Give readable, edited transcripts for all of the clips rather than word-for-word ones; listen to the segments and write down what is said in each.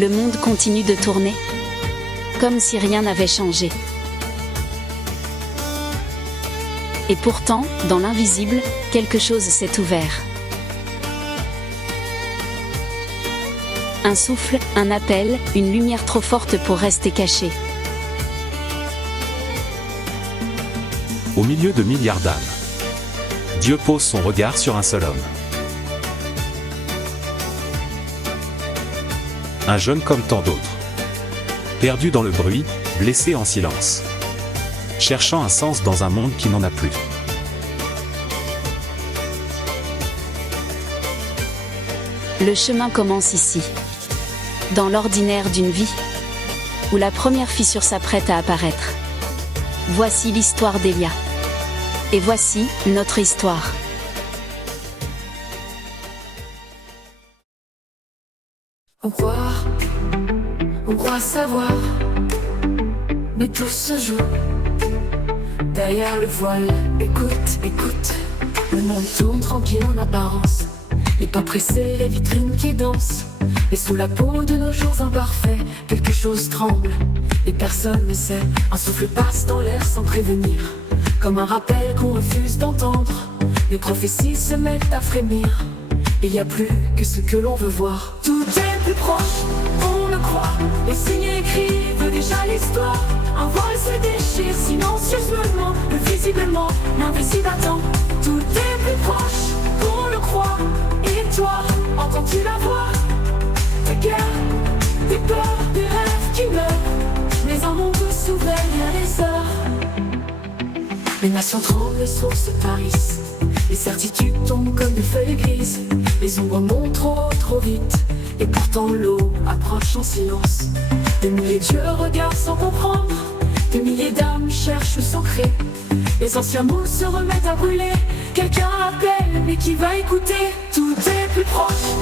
le monde continue de tourner. Comme si rien n'avait changé. Et pourtant, dans l'invisible, quelque chose s'est ouvert. Un souffle, un appel, une lumière trop forte pour rester cachée. Au milieu de milliards d'âmes, Dieu pose son regard sur un seul homme. Un jeune comme tant d'autres. Perdu dans le bruit, blessé en silence. Cherchant un sens dans un monde qui n'en a plus. Le chemin commence ici. Dans l'ordinaire d'une vie. Où la première fissure s'apprête à apparaître. Voici l'histoire d'Elia. Et voici notre histoire. On croit savoir, mais tout se joue derrière le voile. Écoute, le monde tourne tranquille en apparence. Les pas pressés, les vitrines qui dansent. Et sous la peau de nos jours imparfaits, quelque chose tremble, et personne ne sait. Un souffle passe dans l'air sans prévenir, comme un rappel qu'on refuse d'entendre. Les prophéties se mettent à frémir. Il n'y a plus que ce que l'on veut voir. Tout est plus proche, on le croit. Les signes écrivent déjà l'histoire. Un voile se déchire silencieusement, visiblement, l'invisible attend. Tout est plus proche, on le croit. Et toi, entends-tu la voix? Des guerres, des peurs, des rêves qui meurent. Mais un monde s'ouvre les heures. Les nations tremblent, les sources se tarissent. Les certitudes tombent comme des feuilles grises. Les ombres montent trop vite. Et pourtant l'eau approche en silence. Des milliers d'yeux regardent sans comprendre. Des milliers d'âmes cherchent s'ancrer. Les anciens mots se remettent à brûler. Quelqu'un appelle, mais qui va écouter? Tout est plus proche,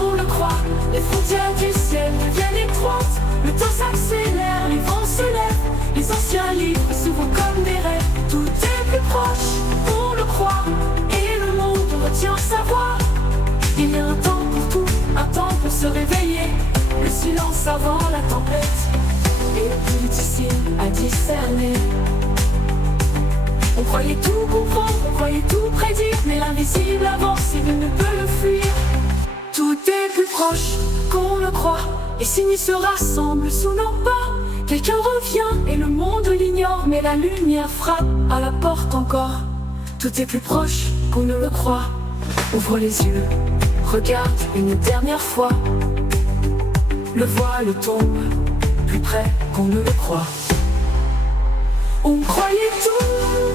on le croit. Les frontières du ciel deviennent étroites. Le temps s'accélère, les vents se lèvent. Les anciens livres s'ouvrent comme des rêves. Tout est plus proche, on le croit. Et le monde retient sa voix. Il y a un temps pour tout, un temps pour se réveiller. Le silence avant la tempête est plus difficile à discerner. On croyait tout comprendre, on croyait tout prédire. Mais l'invisible avance et nul ne peut le fuir. Tout est plus proche qu'on le croit. Les signes se rassemblent sous nos pas. Quelqu'un revient et le monde l'ignore. Mais la lumière frappe à la porte encore. Tout est plus proche qu'on ne le croit. Ouvre les yeux, regarde une dernière fois. Le voile tombe, plus près qu'on ne le croit. On croyait tout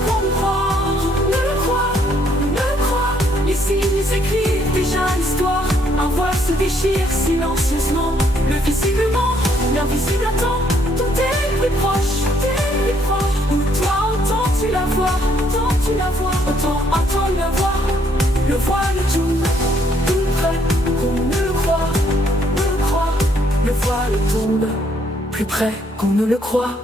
comprendre, on ne le croit, on ne le croit. Les signes écrivent déjà l'histoire. Un voile se déchire silencieusement. Le visiblement, l'invisible attend. Tout est plus proche, tout est plus proche. Où toi entends-tu la voix, entends-tu la voix? Entends la voix. Le voile tombe, tout près qu'on ne le croit, ne le croit. Le voile tombe, plus près qu'on ne le croit.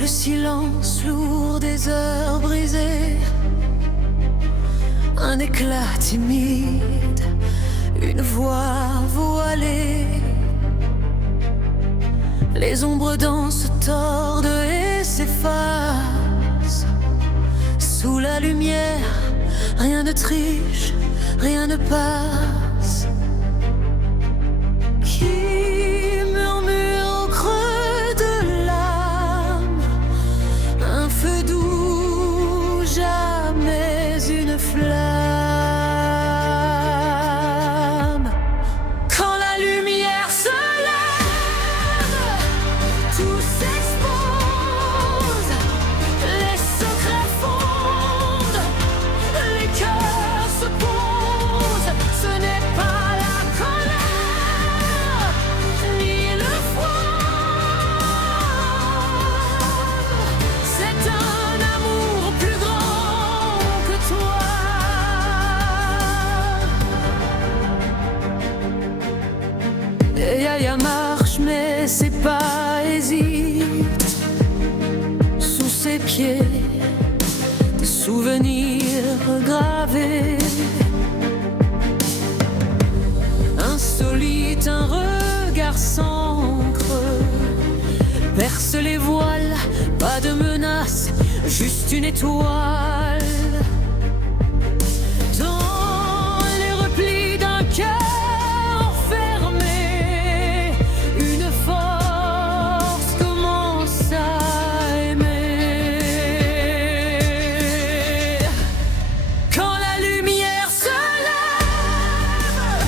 Le silence lourd des heures brisées, un éclat timide, une voix voilée. Les ombres dansent, se tordent et s'effacent. Sous la lumière, rien ne triche, rien ne passe. Qui murmure au creux de l'âme, un feu doux, jamais une flamme. Quand la lumière se lève, tout s'expose, les secrets fondent, les cœurs se posent. Ce n'est s'ancre. Perce les voiles, pas de menace, juste une étoile. Dans les replis d'un cœur fermé, une force commence à aimer. Quand la lumière se lève,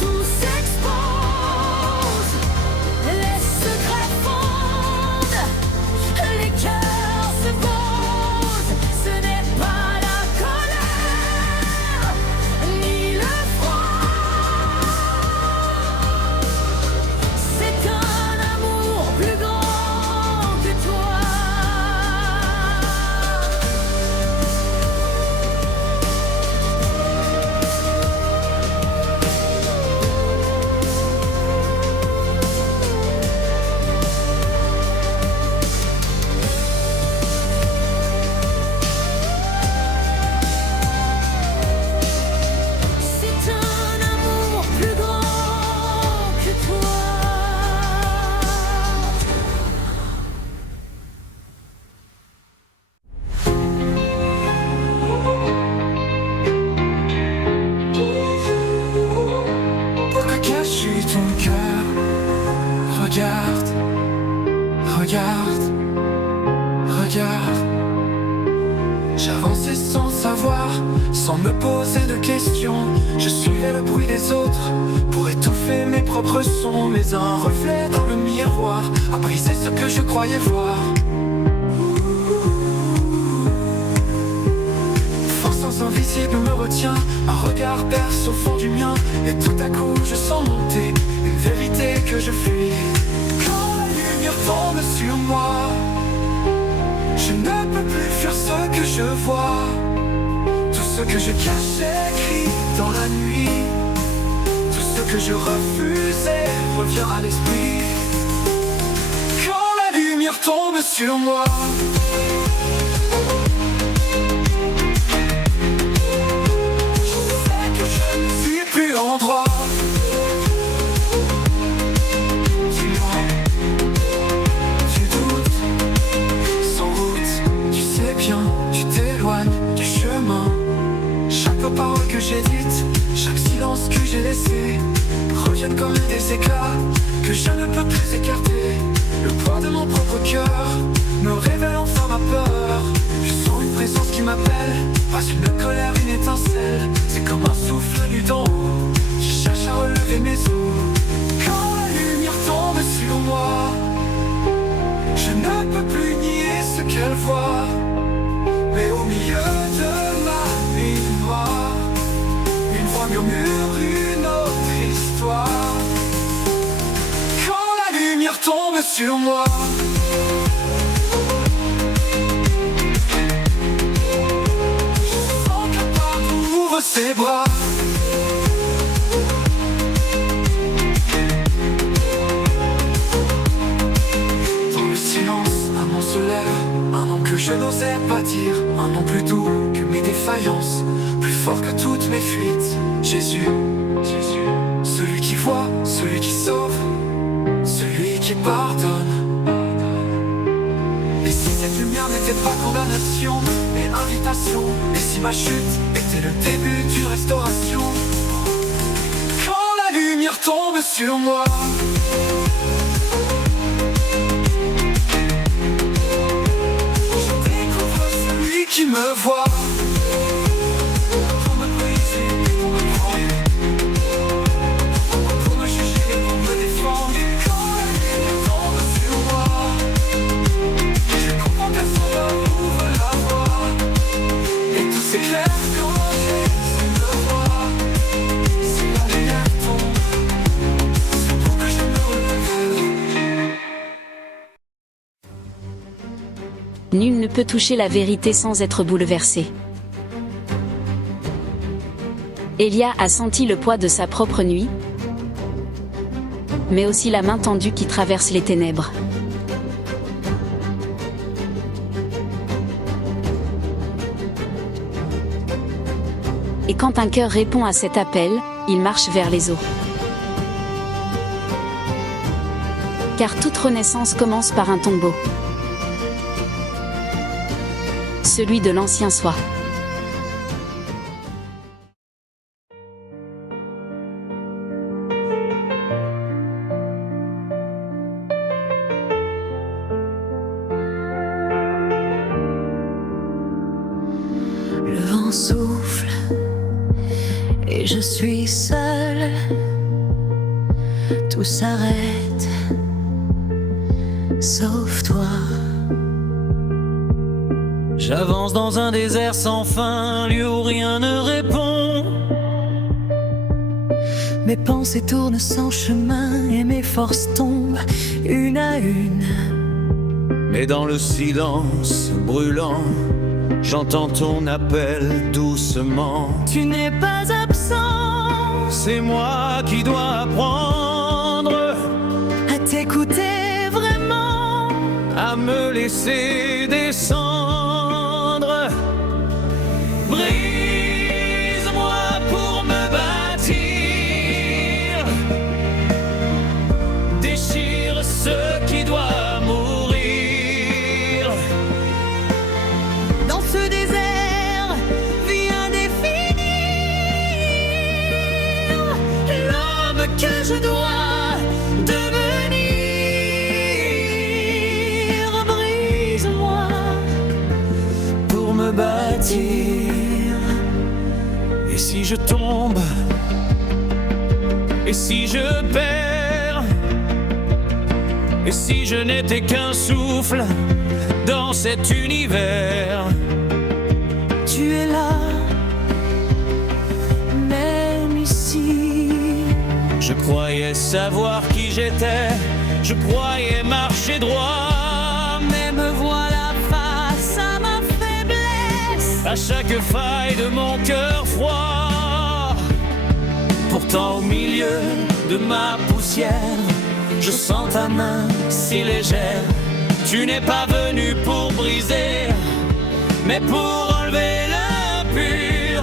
tout s'expose, les secrets fondent, les cœurs se posent. Ce n'est pas la colère, ni le froid, c'est un amour plus grand que toi. C'est un amour plus grand que toi. Pourquoi caches-tu ton cœur? Regarde, regarde, regarde. J'avançais sans savoir, sans me poser de questions. Je suivais le bruit des autres pour étouffer mes propres sons. Mais un reflet dans le miroir a brisé ce que je croyais voir. Force invisible me retient, un regard perce au fond du mien. Et tout à coup je sens monter une vérité que je fuis. Quand la lumière tombe sur moi, je ne peux plus fuir ce que je vois. Tout ce que je cachais crie dans la nuit. Tout ce que je refusais revient à l'esprit. Quand la lumière tombe sur moi, je sais que je ne suis plus en droit. Dis-moi, tu doutes, sans route, tu sais bien, tu t'éloignes du chemin. Chaque parole que j'ai dite, chaque silence que j'ai laissé reviennent comme des éclats que je ne peux plus écarter. Le poids de mon propre cœur me révèle enfin ma peur. Je sens une présence qui m'appelle, pas une colère, une étincelle. C'est comme un souffle venu d'en haut, je cherche à relever mes os. Quand la lumière tombe sur moi, je ne peux plus nier ce qu'elle voit. Mais au milieu de ma vie noire, une voix murmure une autre histoire. Quand la lumière tombe sur moi, je sens qu'un partout ouvre ses bras. Dans le silence, un nom se lève, un nom que je n'osais pas dire, un nom plus doux que mes défaillances, plus fort que toutes mes fuites. Jésus, Jésus, celui qui voit, celui qui sauve, celui qui pardonne. Et si cette lumière n'était pas condamnation, mais invitation, et si ma chute était le début d'une restauration, quand la lumière tombe sur moi, je découvre celui qui me voit. Pour me briser, pour me prendre, pour me juger et pour me défendre. Et quand la lumière tombe sur moi, je comprends qu'elle s'en va, ouvre la voie. Et tout s'éclaire quand Jésus me voit. Si la lumière tombe, c'est pour que je me relève. Nul ne peut toucher la vérité sans être bouleversé. Élia a senti le poids de sa propre nuit, mais aussi la main tendue qui traverse les ténèbres. Et quand un cœur répond à cet appel, il marche vers les eaux. Car toute renaissance commence par un tombeau. Celui de l'ancien soi. Le vent souffle et je suis seule. Tout s'arrête, sauf toi. J'avance dans un désert sans fin, lieu où rien ne répond. Mes pensées tournent sans chemin et mes forces tombent une à une. Mais dans le silence brûlant, j'entends ton appel doucement. Tu n'es pas absent, C'est moi qui dois apprendre à t'écouter vraiment. à me laisser descendre. Brise-moi pour me bâtir. Déchire ce qui doit mourir. Dans ce désert, viens définir l'homme que je dois devenir. Brise-moi Pour me bâtir. Et si je tombe, et si je perds, et si je n'étais qu'un souffle dans cet univers, tu es là, même ici. je croyais savoir qui j'étais, je croyais marcher droit, Mais me voilà face à ma faiblesse. à chaque faille de mon cœur froid. Pourtant au milieu de ma poussière, je sens ta main si légère. Tu n'es pas venu pour briser, mais pour enlever l'impur.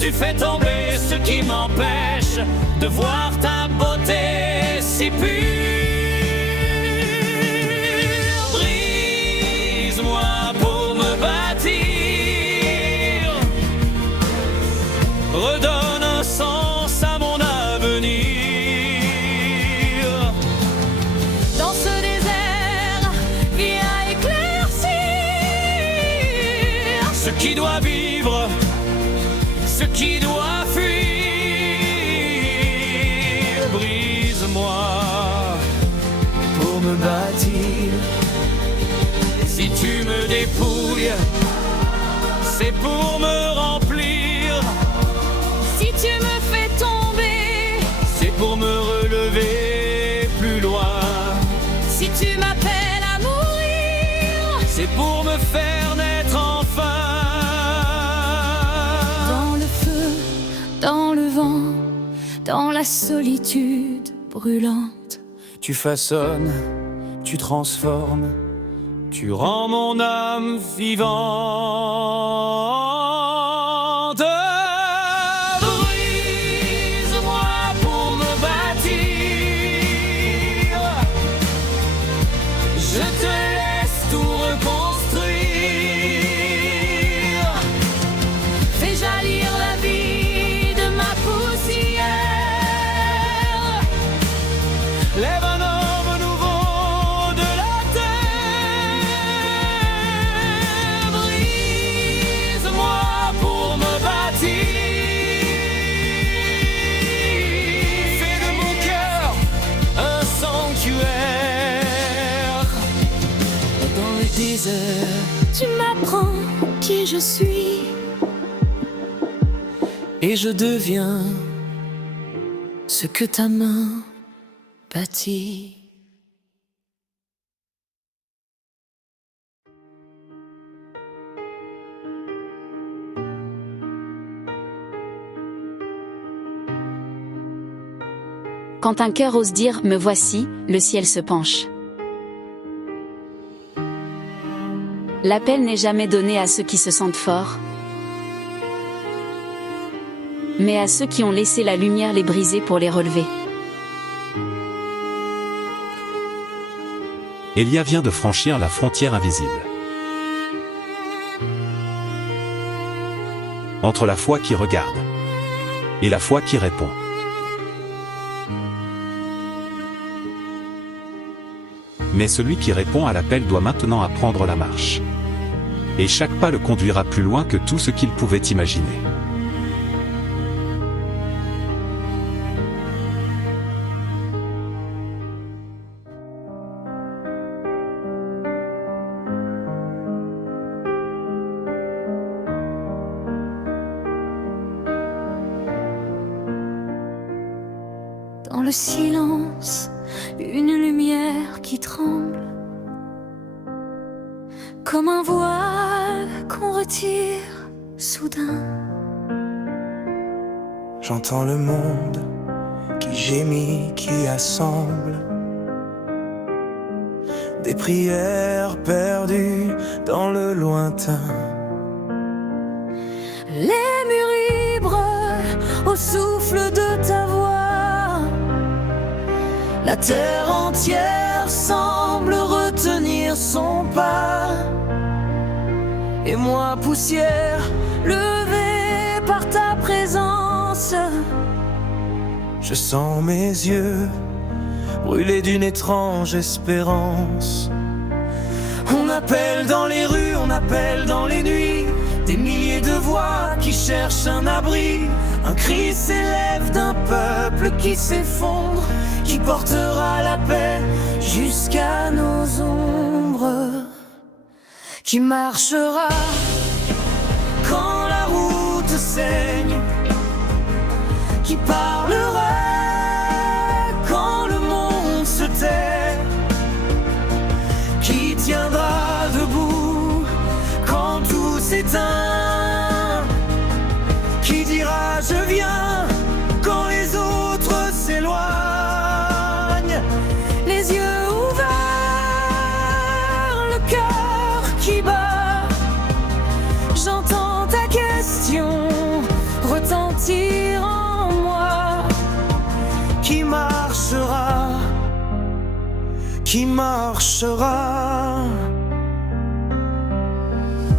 Tu fais tomber ce qui m'empêche de voir ta beauté si pure. Brise-moi pour me bâtir. Redonne un sens à mon avenir. Dans ce désert, viens éclaircir Ce qui doit vivre, ce qui doit fuir. Brise-moi pour me bâtir. Si tu me dépouilles, c'est pour me remplir. Si tu me fais tomber, C'est pour me relever plus loin. si tu m'appelles à mourir. C'est pour me faire naître enfin. Dans le feu, dans le vent, dans la solitude brûlante. Tu façonnes, tu transformes, tu rends mon âme vivante. Brise-moi pour me bâtir. Je te laisse tout reconstruire. Fais jaillir la vie de ma poussière. Lève un homme nouveau de la terre. Brise-moi pour me bâtir. Fais de mon cœur un sanctuaire. Dans les déserts, Tu m'apprends qui je suis. et je deviens Ce que ta main bâtit. Quand un cœur ose dire « me voici », le ciel se penche. L'appel n'est jamais donné à ceux qui se sentent forts, mais à ceux qui ont laissé la lumière les briser pour les relever. Elia vient de franchir la frontière invisible. Entre la foi qui regarde et la foi qui répond. Mais celui qui répond à l'appel doit maintenant apprendre la marche. Et chaque pas le conduira plus loin que tout ce qu'il pouvait imaginer. Dans le silence, une lumière qui tremble, comme un voile qu'on retire soudain. J'entends le monde qui gémit, qui assemble des prières perdues dans le lointain. Les murs vibrent au souffle de ta voix. La terre entière semble retenir son pas. Et moi, poussière, levée par ta présence, je sens mes yeux brûlés d'une étrange espérance. On appelle dans les rues, on appelle dans les nuits, des milliers de voix qui cherchent un abri. Un cri s'élève d'un peuple qui s'effondre, qui portera la paix jusqu'à nos ombres, qui marchera quand la route saigne, qui parlera quand le monde se tait, qui tiendra debout quand tout s'éteint, qui dira je viens quand les autres s'éloignent. Les yeux ouverts, le cœur qui bat, j'entends ta question retentir en moi. Qui marchera, qui marchera?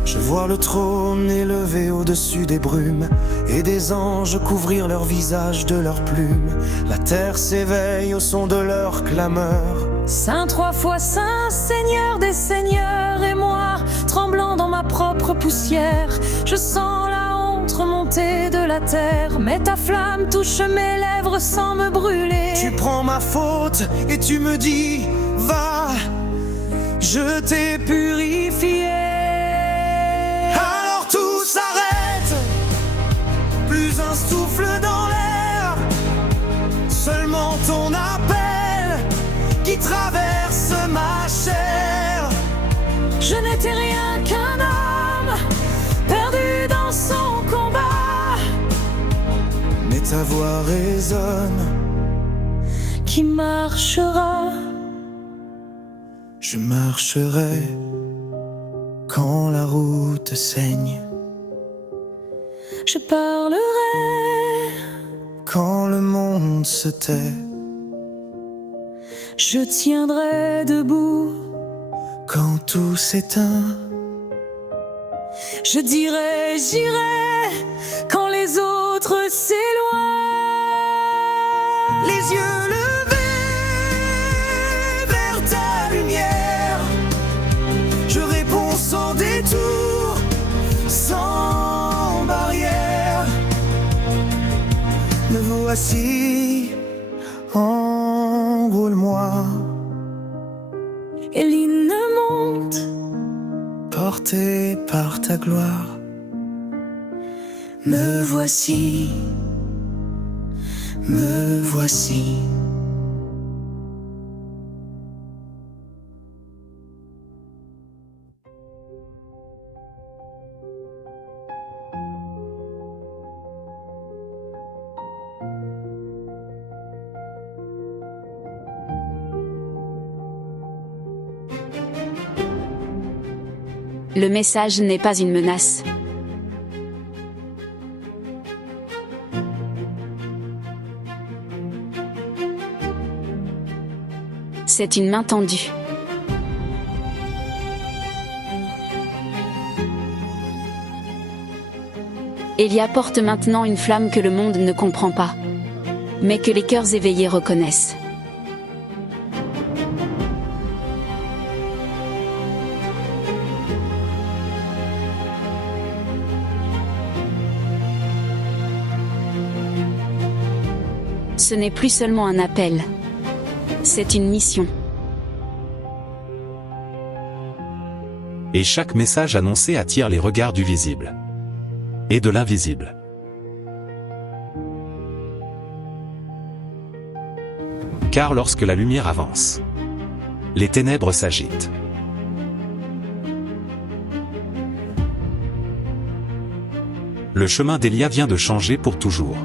Je vois le trône élevé au-dessus des brumes et des anges couvrir leurs visages de leurs plumes. La terre s'éveille au son de leurs clameurs. Saint trois fois saint, Seigneur des seigneurs, et moi, tremblant dans ma propre poussière, je sens la honte remonter de la terre. Mais ta flamme touche mes lèvres sans me brûler. Tu prends ma faute et tu me dis, va, je t'ai purifié. Alors tout s'arrête, plus un souffle dans l'air, seulement ton appel qui traverse ma chair. Je n'étais rien qu'un homme perdu dans son combat, mais ta voix résonne. Qui marchera? Je marcherai quand la route saigne. Je parlerai quand le monde se tait. Je tiendrai debout quand tout s'éteint. Je dirai, j'irai quand les autres s'éloignent. Les yeux levés vers ta lumière, je réponds sans détour, sans barrière. Me voici, enroule-moi. Et l'hymne monte, porté par ta gloire. Me voici, me voici. Le message n'est pas une menace. C'est une main tendue. Elia porte maintenant une flamme que le monde ne comprend pas, mais que les cœurs éveillés reconnaissent. Ce n'est plus seulement un appel, c'est une mission. Et chaque message annoncé attire les regards du visible et de l'invisible. Car lorsque la lumière avance, les ténèbres s'agitent. Le chemin d'Elia vient de changer pour toujours.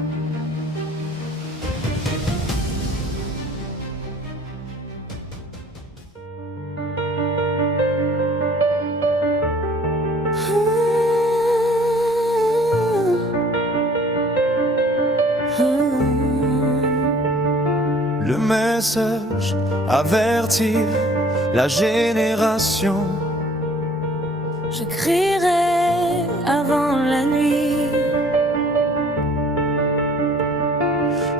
Le message avertit la génération. Je crierai avant la nuit.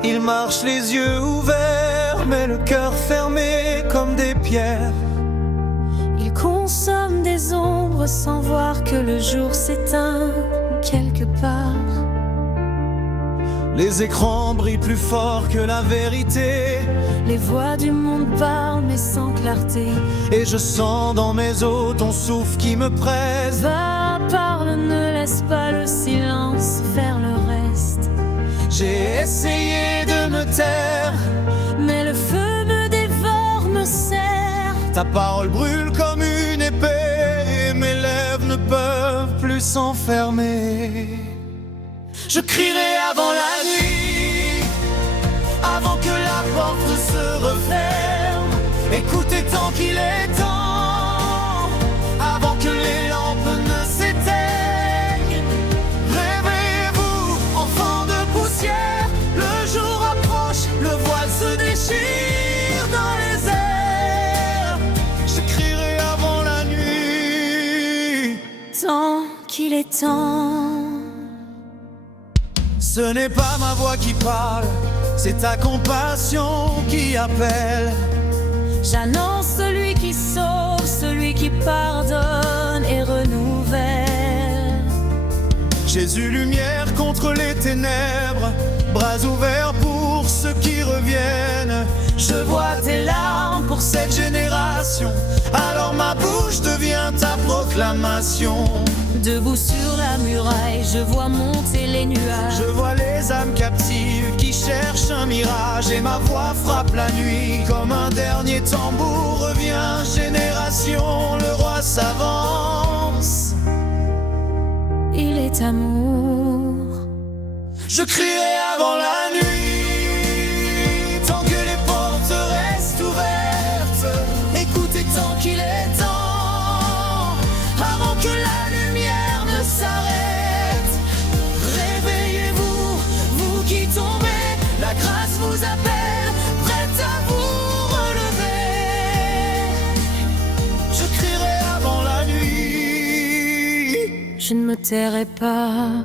Il marche les yeux ouverts, mais le cœur fermé comme des pierres. Il consomme des ombres sans voir que le jour s'éteint quelque part. Les écrans brillent plus fort que la vérité. Les voix du monde parlent mais sans clarté. Et je sens dans mes os ton souffle qui me presse. Va, parle, ne laisse pas le silence faire le reste. J'ai essayé de me taire, Mais le feu me dévore, me serre. ta parole brûle comme une épée, et mes lèvres ne peuvent plus s'enfermer. Je crierai avant la nuit, avant que la porte se referme. Écoutez tant qu'il est temps, avant que les lampes ne s'éteignent. Réveillez-vous, enfants de poussière, le jour approche, le voile se déchire dans les airs. Je crierai avant la nuit, Tant qu'il est temps. ce n'est pas ma voix qui parle, c'est ta compassion qui appelle. J'annonce celui qui sauve, celui qui pardonne et renouvelle. Jésus lumière contre les ténèbres, bras ouverts pour ceux qui reviennent. Je vois tes larmes pour cette génération, alors ma bouche devient ta proclamation. Debout sur la muraille, je vois monter les nuages. Je vois les âmes captives qui cherchent un mirage, et ma voix frappe la nuit comme un dernier tambour. Reviens génération, le roi s'avance. Il est amour. Je crierai avant la nuit, tant que les portes restent ouvertes. Écoutez tant qu'il est temps, avant que la lumière ne s'arrête. Réveillez-vous, vous qui tombez, la grâce vous appelle, prête à vous relever. Je crierai avant la nuit. Je ne me tairai pas.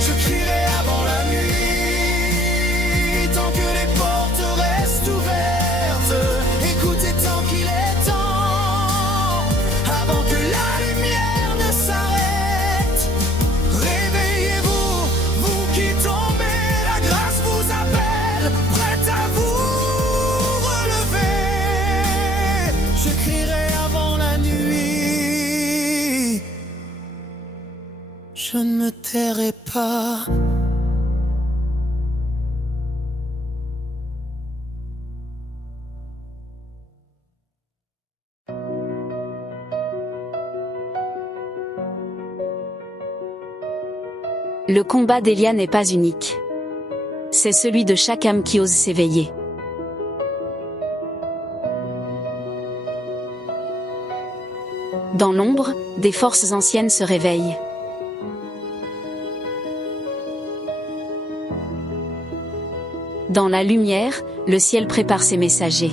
Je crierai avant la nuit, tant que les portes restent ouvertes. Écoutez tant qu'il est temps, avant que la lumière ne s'arrête. Réveillez-vous, vous qui tombez, la grâce vous appelle, prête à vous relever. Je crierai avant la nuit, je ne me tairai pas. Le combat d'Elia n'est pas unique. C'est celui de chaque âme qui ose s'éveiller. Dans l'ombre, des forces anciennes se réveillent. Dans la lumière, le ciel prépare ses messagers.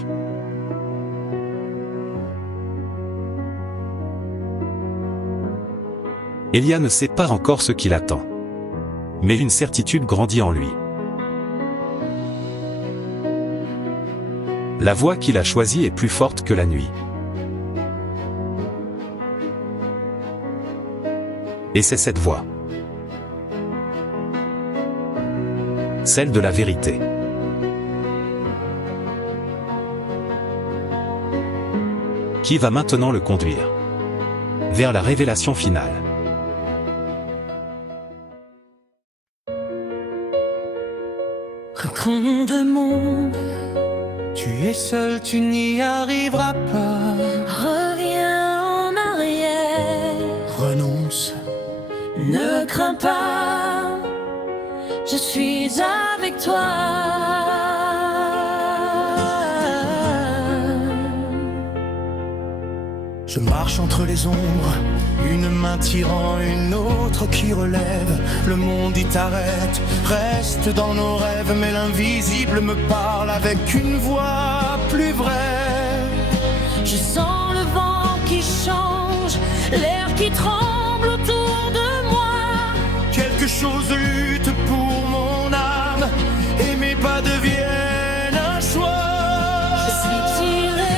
Elia ne sait pas encore ce qui l'attend. Mais une certitude grandit en lui. La voie qu'il a choisie est plus forte que la nuit. Et c'est cette voie. Celle de la vérité. Qui va maintenant le conduire vers la révélation finale. Rencontre de monde, Tu es seul, tu n'y arriveras pas. reviens en arrière. Renonce. Ne crains pas, je suis avec toi. Je marche entre les ombres, une main tirant, une autre qui relève. Le monde y t'arrête, reste dans nos rêves, mais l'invisible me parle avec une voix plus vraie. Je sens le vent qui change, l'air qui tremble autour de moi. Quelque chose lutte pour mon âme, et mes pas deviennent un choix. Je suis tiré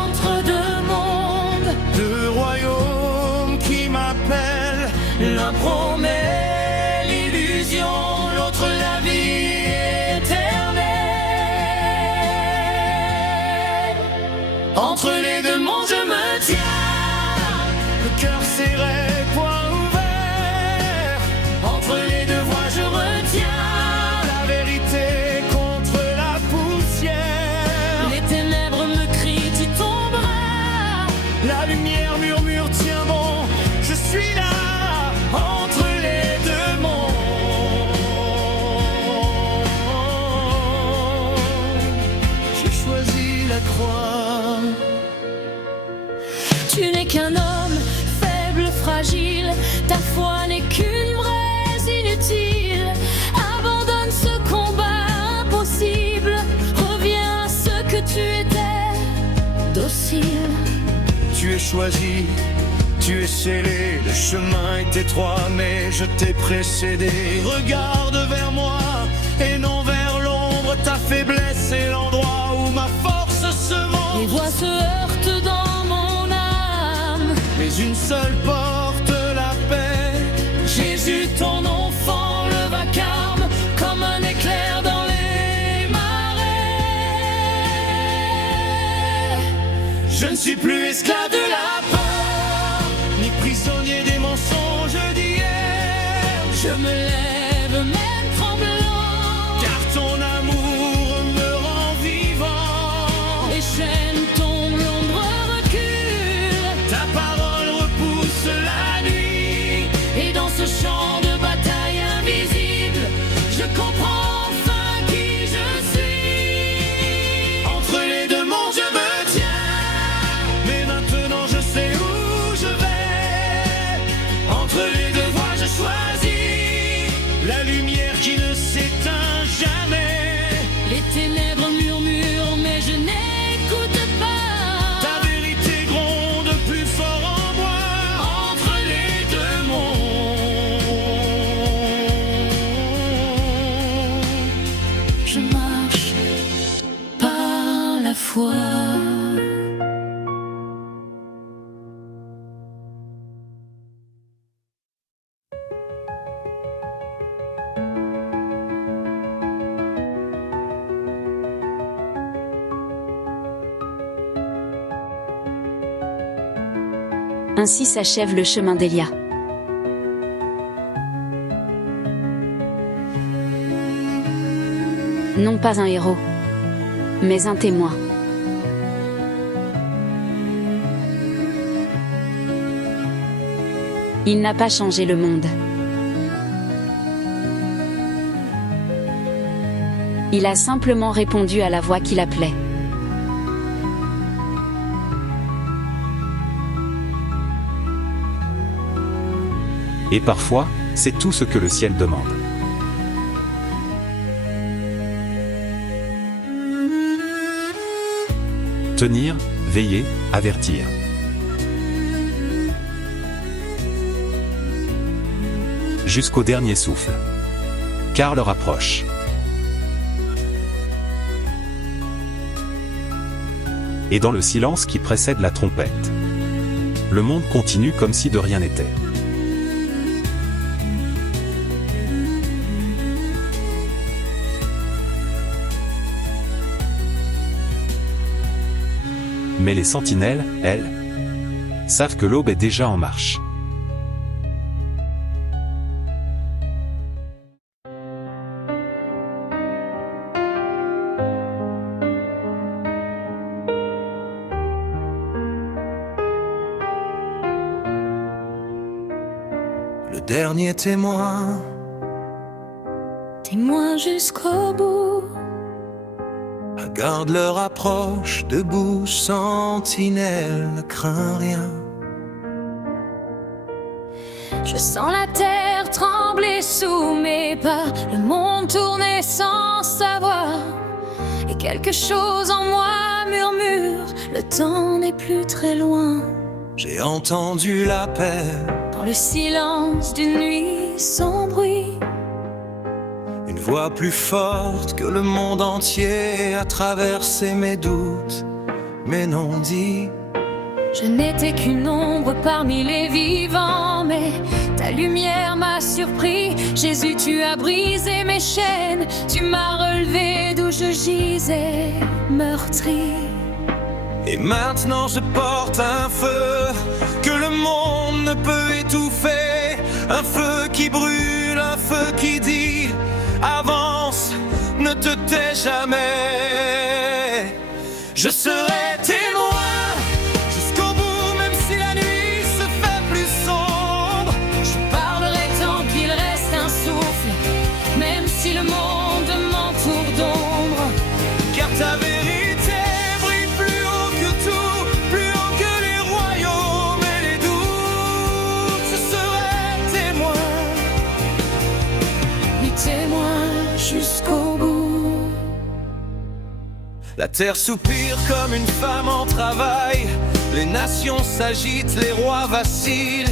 entre deux mondes, Deux royaumes qui m'appellent, l'un promet l'illusion, l'autre la vie éternelle. Entre les deux mondes je me tiens, le cœur serré, point ouvert. entre les deux voies je retiens. La vérité contre la poussière. Les ténèbres me crient, tu tomberas. La lumière murmure, tiens bon, je suis là. Entre les deux mondes, J'ai choisi la croix. tu n'es qu'un homme faible, fragile. Ta foi n'est qu'une braise inutile. Abandonne ce combat impossible. Reviens à ce que tu étais, docile. Tu es choisi, tu es scellé. Le chemin est étroit, mais je t'ai précédé. Regarde vers moi et non vers l'ombre. Ta faiblesse est l'endroit où ma force se Les montre. voix se heurtent dans mon âme. Mais une seule porte la paix. Jésus, ton enfant, le vacarme comme un éclair dans les marais. Je ne suis plus esclave de la peur, ni prisonnier des mensonges d'hier. Je me lève même tremblant, Car ton amour me rend vivant. les chaînes tombent, l'ombre recule. Ta parole repousse la nuit. Et dans ce champ de bataille invisible, je comprends enfin qui je suis. Entre les deux mondes je me tiens, mais maintenant je sais où je vais. Entre les deux voies je choisis la lumière qui ne s'éteint jamais. Les ténèbres murmurent, mais je n'écoute pas. Ta vérité gronde plus fort en moi. Entre les deux mondes, je marche par la foi. Ainsi s'achève le chemin d'Elia. Non pas un héros, mais un témoin. Il n'a pas changé le monde. Il a simplement répondu à la voix qui l'appelait. Et parfois, c'est tout ce que le ciel demande. Tenir, veiller, avertir. Jusqu'au dernier souffle. Car l'heure approche. Et dans le silence qui précède la trompette, le monde continue comme si de rien n'était. Mais les sentinelles, elles, savent que l'aube est déjà en marche. Le dernier témoin, Témoin jusqu'au bout. garde leur approche, debout, sentinelle, ne crains rien. Je sens la terre trembler sous mes pas, le monde tourner sans savoir. Et quelque chose en moi murmure, le temps n'est plus très loin. J'ai entendu l'appel, Dans le silence d'une nuit sans bruit, une voix plus forte que le monde entier a traversé mes doutes, mes non-dits. je n'étais qu'une ombre parmi les vivants, mais ta lumière m'a surpris. Jésus, tu as brisé mes chaînes, tu m'as relevé d'où je gisais, meurtri. Et maintenant je porte un feu que le monde ne peut étouffer, un feu qui brûle, un feu qui dit avance, ne te tais jamais. Je serai témoin jusqu'au bout, même si la nuit se fait plus sombre. Je parlerai tant qu'il reste un souffle, même si le monde m'entoure d'ombre. Car ta vérité brille plus haut que tout, plus haut que les royaumes et les doutes. Je serai témoin, Oui, témoin jusqu'au bout. la terre soupire comme une femme en travail. Les nations s'agitent, les rois vacillent.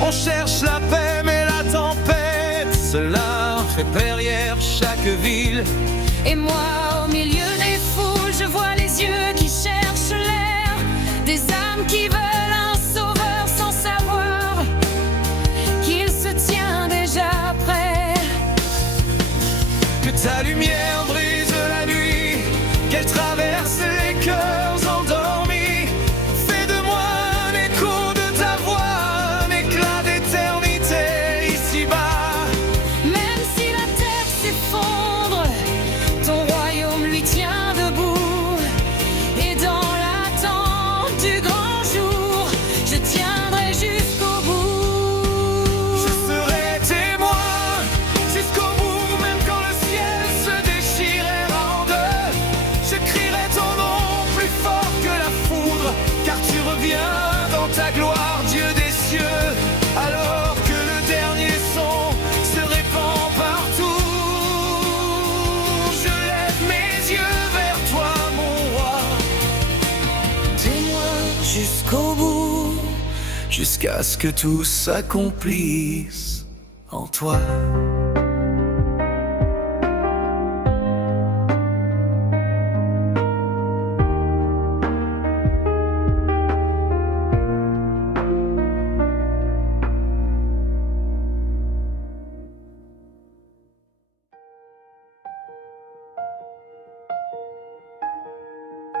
On cherche la paix mais la tempête, cela fait périllère chaque ville. Et moi, au milieu des foules, je vois les yeux qui cherchent l'air, des âmes qui veulent un sauveur sans savoir qu'il se tient déjà prêt. Que ta lumière brise la nuit, qu'elle traverse les cœurs endormis. Fais de moi un écho de ta voix, un éclat d'éternité ici-bas. Même si la terre s'effondre, ton royaume lui tient debout. Et dans l'attente du grand jour, je tiendrai jusqu'au bout. Je serai témoin jusqu'au bout, même quand le ciel se déchirera en deux. Je crierai ton nom plus fort que la foudre, car tu reviens dans ta gloire, Dieu des cieux. Alors que le dernier son se répand partout, je lève mes yeux vers toi, mon roi. Témoin jusqu'au bout, jusqu'à ce que tout s'accomplisse en toi.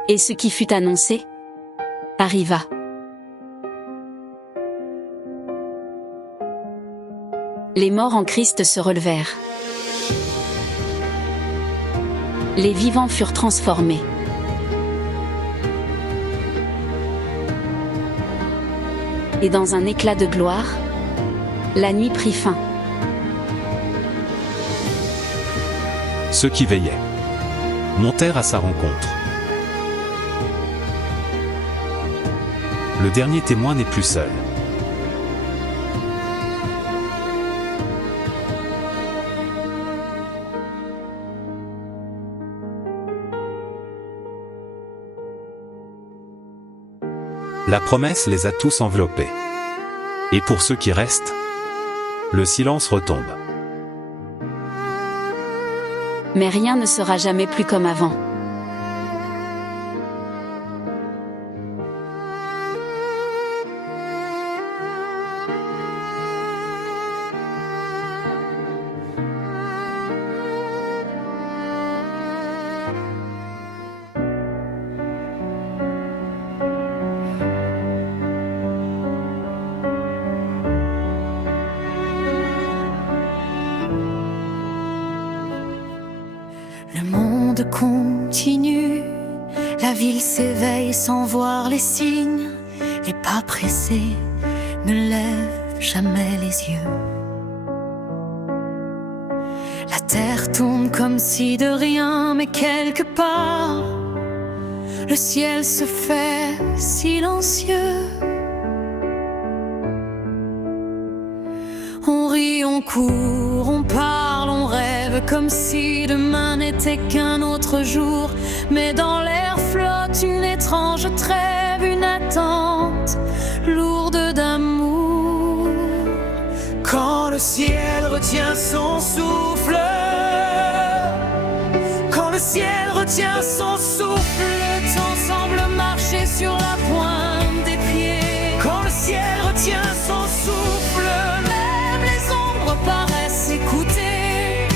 Et ce qui fut annoncé arriva. Les morts en Christ se relevèrent. Les vivants furent transformés. Et dans un éclat de gloire, la nuit prit fin. Ceux qui veillaient montèrent à sa rencontre. Le dernier témoin n'est plus seul. La promesse les a tous enveloppés. Et pour ceux qui restent, le silence retombe. Mais rien ne sera jamais plus comme avant. Le monde continue, la ville s'éveille sans voir les signes. Les pas pressés ne lèvent jamais les yeux. La terre tourne comme si de rien, mais quelque part, le ciel se fait silencieux. On rit, on court, on parle, on rêve, comme si demain n'était qu'un autre jour. Mais dans l'air flotte une étrange trêve, une attente lourde d'amour. Quand le ciel retient son souffle, quand le ciel retient son souffle, Le temps semble marcher sur la pointe des pieds. quand le ciel retient son souffle, Même les ombres paraissent écouter.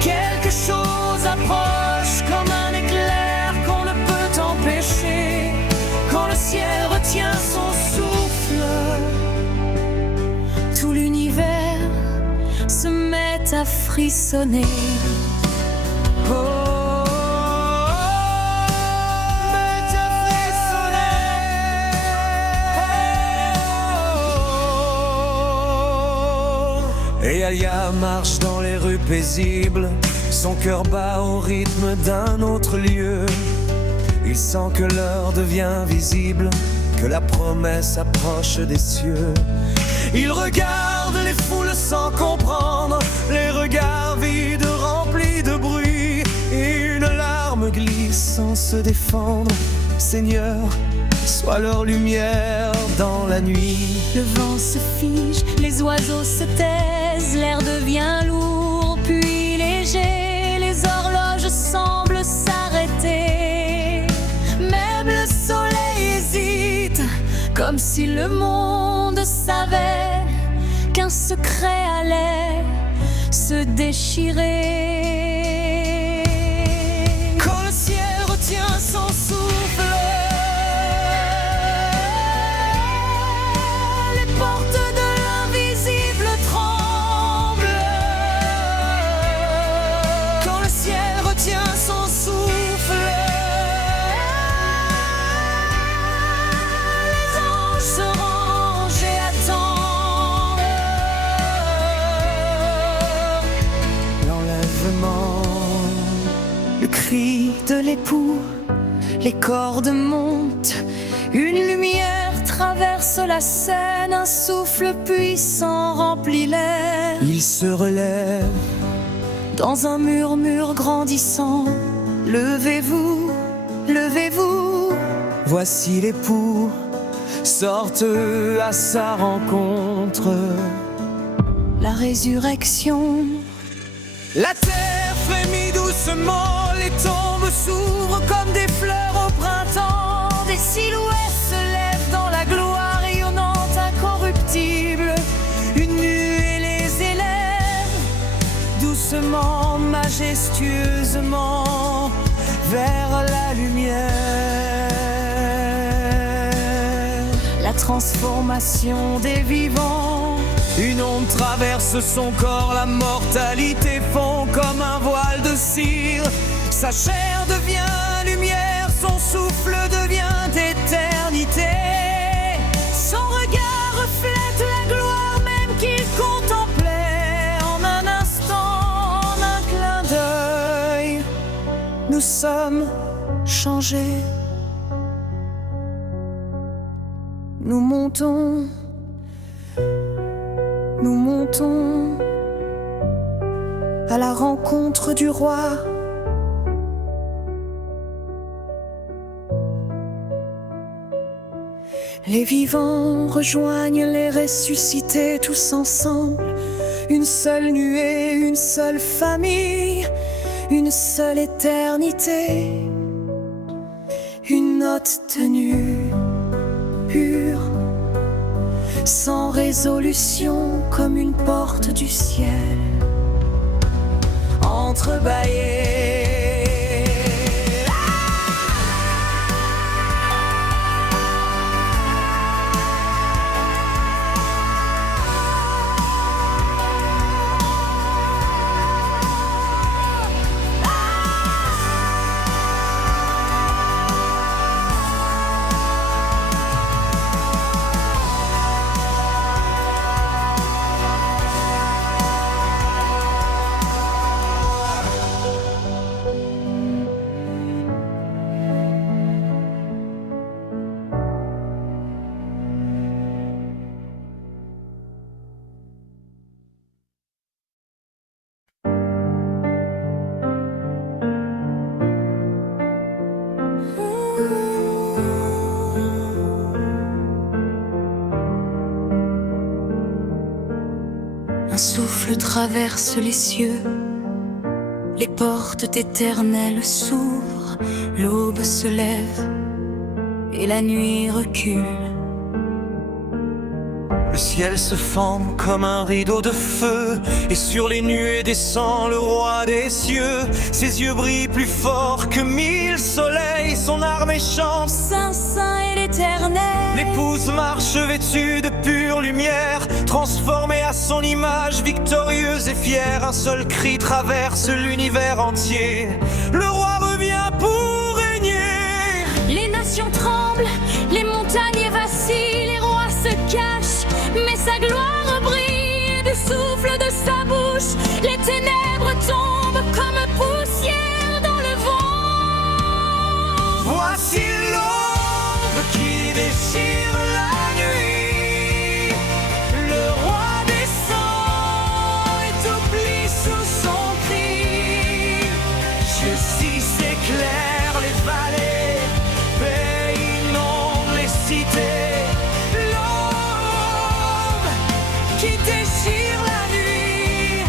quelque chose approche comme un éclair qu'on ne peut empêcher. Quand le ciel retient son souffle, Tout l'univers se met à frissonner. Et Alia marche dans les rues paisibles, son cœur bat au rythme d'un autre lieu. Il sent que l'heure devient visible, que la promesse approche des cieux. Il regarde les foules sans comprendre, les regards vides remplis de bruit. Et une larme glisse sans se défendre. Seigneur, sois leur lumière dans la nuit. Le vent se fige, les oiseaux se taisent, l'air devient lourd puis léger, les horloges semblent s'arrêter. Même le soleil hésite, comme si le monde savait qu'un secret allait se déchirer. Quand le ciel retient son souffle, Les portes de l'invisible tremblent. quand le ciel retient son souffle, Les anges se rangent et attendent l'enlèvement, le cri de l'époux, les cordes montent, une lumière traverse la scène, un souffle puissant remplit l'air. il se relève. Dans un murmure grandissant, levez-vous, levez-vous. Voici l'époux, sortent à sa rencontre. La résurrection, La terre frémit doucement, les tombes s'ouvrent comme des fleurs au printemps. des silhouettes se lèvent dans la gloire rayonnante, incorruptible. Une nuée les élève, doucement, majestueusement, vers la lumière. La transformation des vivants, Une onde traverse son corps, la mortalité fond comme un voile de cire. Sa chair devient lumière, son souffle devient éternité. son regard reflète la gloire même qu'il contemplait. En un instant, en un clin d'œil, Nous sommes changés. Nous montons, nous montons à la rencontre du roi. Les vivants rejoignent les ressuscités tous ensemble. Une seule nuée, une seule famille, une seule éternité. Une note tenue, pure, sans résolution, comme une porte du ciel entrebâillée. Un souffle traverse les cieux, les portes éternelles s'ouvrent, l'aube se lève et la nuit recule. Le ciel se forme comme un rideau de feu, et sur les nuées descend le roi des cieux. Ses yeux brillent plus fort que 1000 soleils, son armée chante Saint, Saint et l'Éternel. L'épouse marche vêtue de pure lumière, transformée à son image, victorieuse et fière. Un seul cri traverse l'univers entier, le roi revient pour régner. Les nations tremblent, les montagnes vacillent, les rois se cachent, mais sa gloire brille du souffle de sa bouche. Les ténèbres tombent comme poussière dans le vent. Voici l'aube qui déchire la nuit, le roi descend et tout plie sous son cri. Justice éclaire les vallées, paix inonde les cités. L'aube qui déchire la nuit,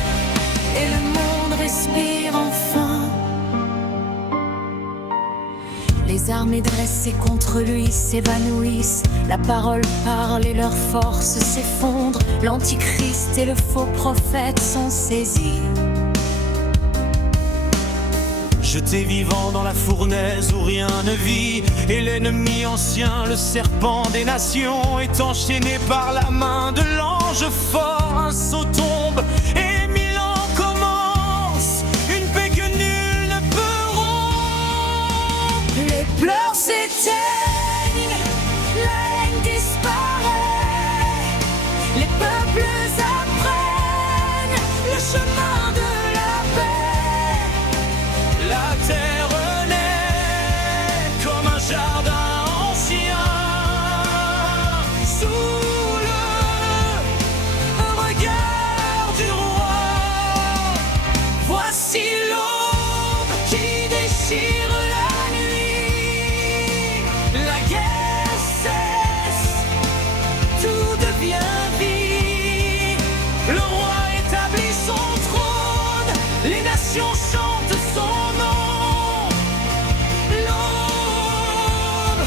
Et le monde respire enfin. Les armées dressées contre lui s'évanouissent. La parole parle et leur force s'effondre. L'antichrist et le faux prophète sont saisis. jeté vivant dans la fournaise où rien ne vit. Et l'ennemi ancien, le serpent des nations, est enchaîné par la main de l'ange fort. Un saut tombe et 1000 ans commencent, une paix que nul ne peut rompre. Les pleurs s'éteignent, la haine disparaît. Les peuples apprennent le chemin de la paix. La terre naît comme un jardin ancien, sous le regard du roi. Voici l'aube qui déchire la nuit. La guerre cesse, tout devient vie. Le roi établit son trône, les nations chantent son nom. L'aube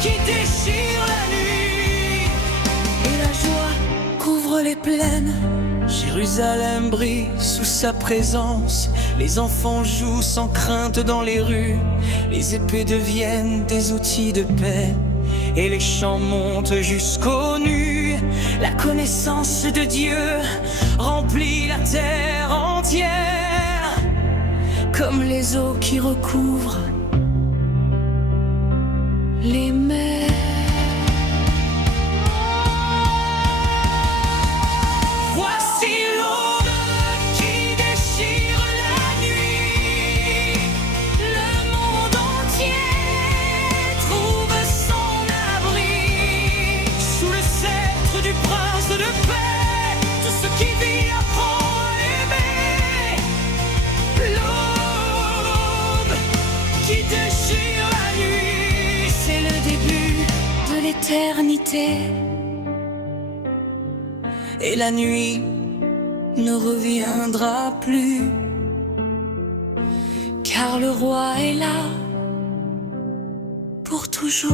qui déchire la nuit, Et la joie couvre les plaines. Jérusalem brille sous sa présence. Les enfants jouent sans crainte dans les rues. Les épées deviennent des outils de paix, et les chants montent jusqu'aux nues. La connaissance de Dieu remplit la terre entière, Comme les eaux qui recouvrent les mers. Voici l'aube qui déchire la nuit. Le monde entier trouve son abri. Sous le sceptre du prince de paix, tout ce qui vit apprend à aimer. L'aube qui déchire la nuit, C'est le début passé, et la nuit ne reviendra plus, car le roi est là pour toujours.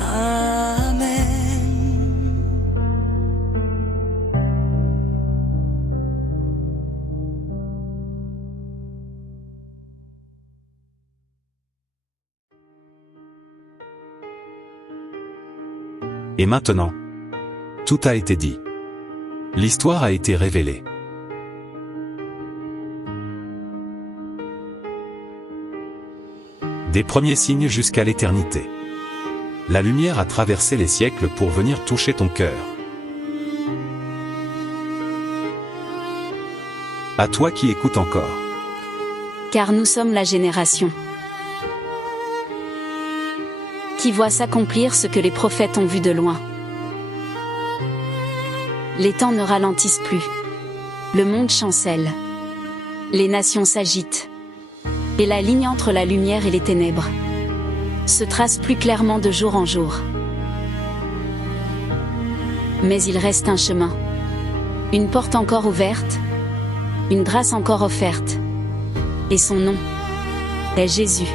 Amen. Et maintenant, tout a été dit. L'histoire a été révélée. Des premiers signes jusqu'à l'éternité. La lumière a traversé les siècles pour venir toucher ton cœur. À toi qui écoutes encore. Car nous sommes la génération qui voit s'accomplir ce que les prophètes ont vu de loin. Les temps ne ralentissent plus. Le monde chancelle. Les nations s'agitent. Et la ligne entre la lumière et les ténèbres se trace plus clairement de jour en jour. Mais il reste un chemin. Une porte encore ouverte. Une grâce encore offerte. Et son nom est Jésus.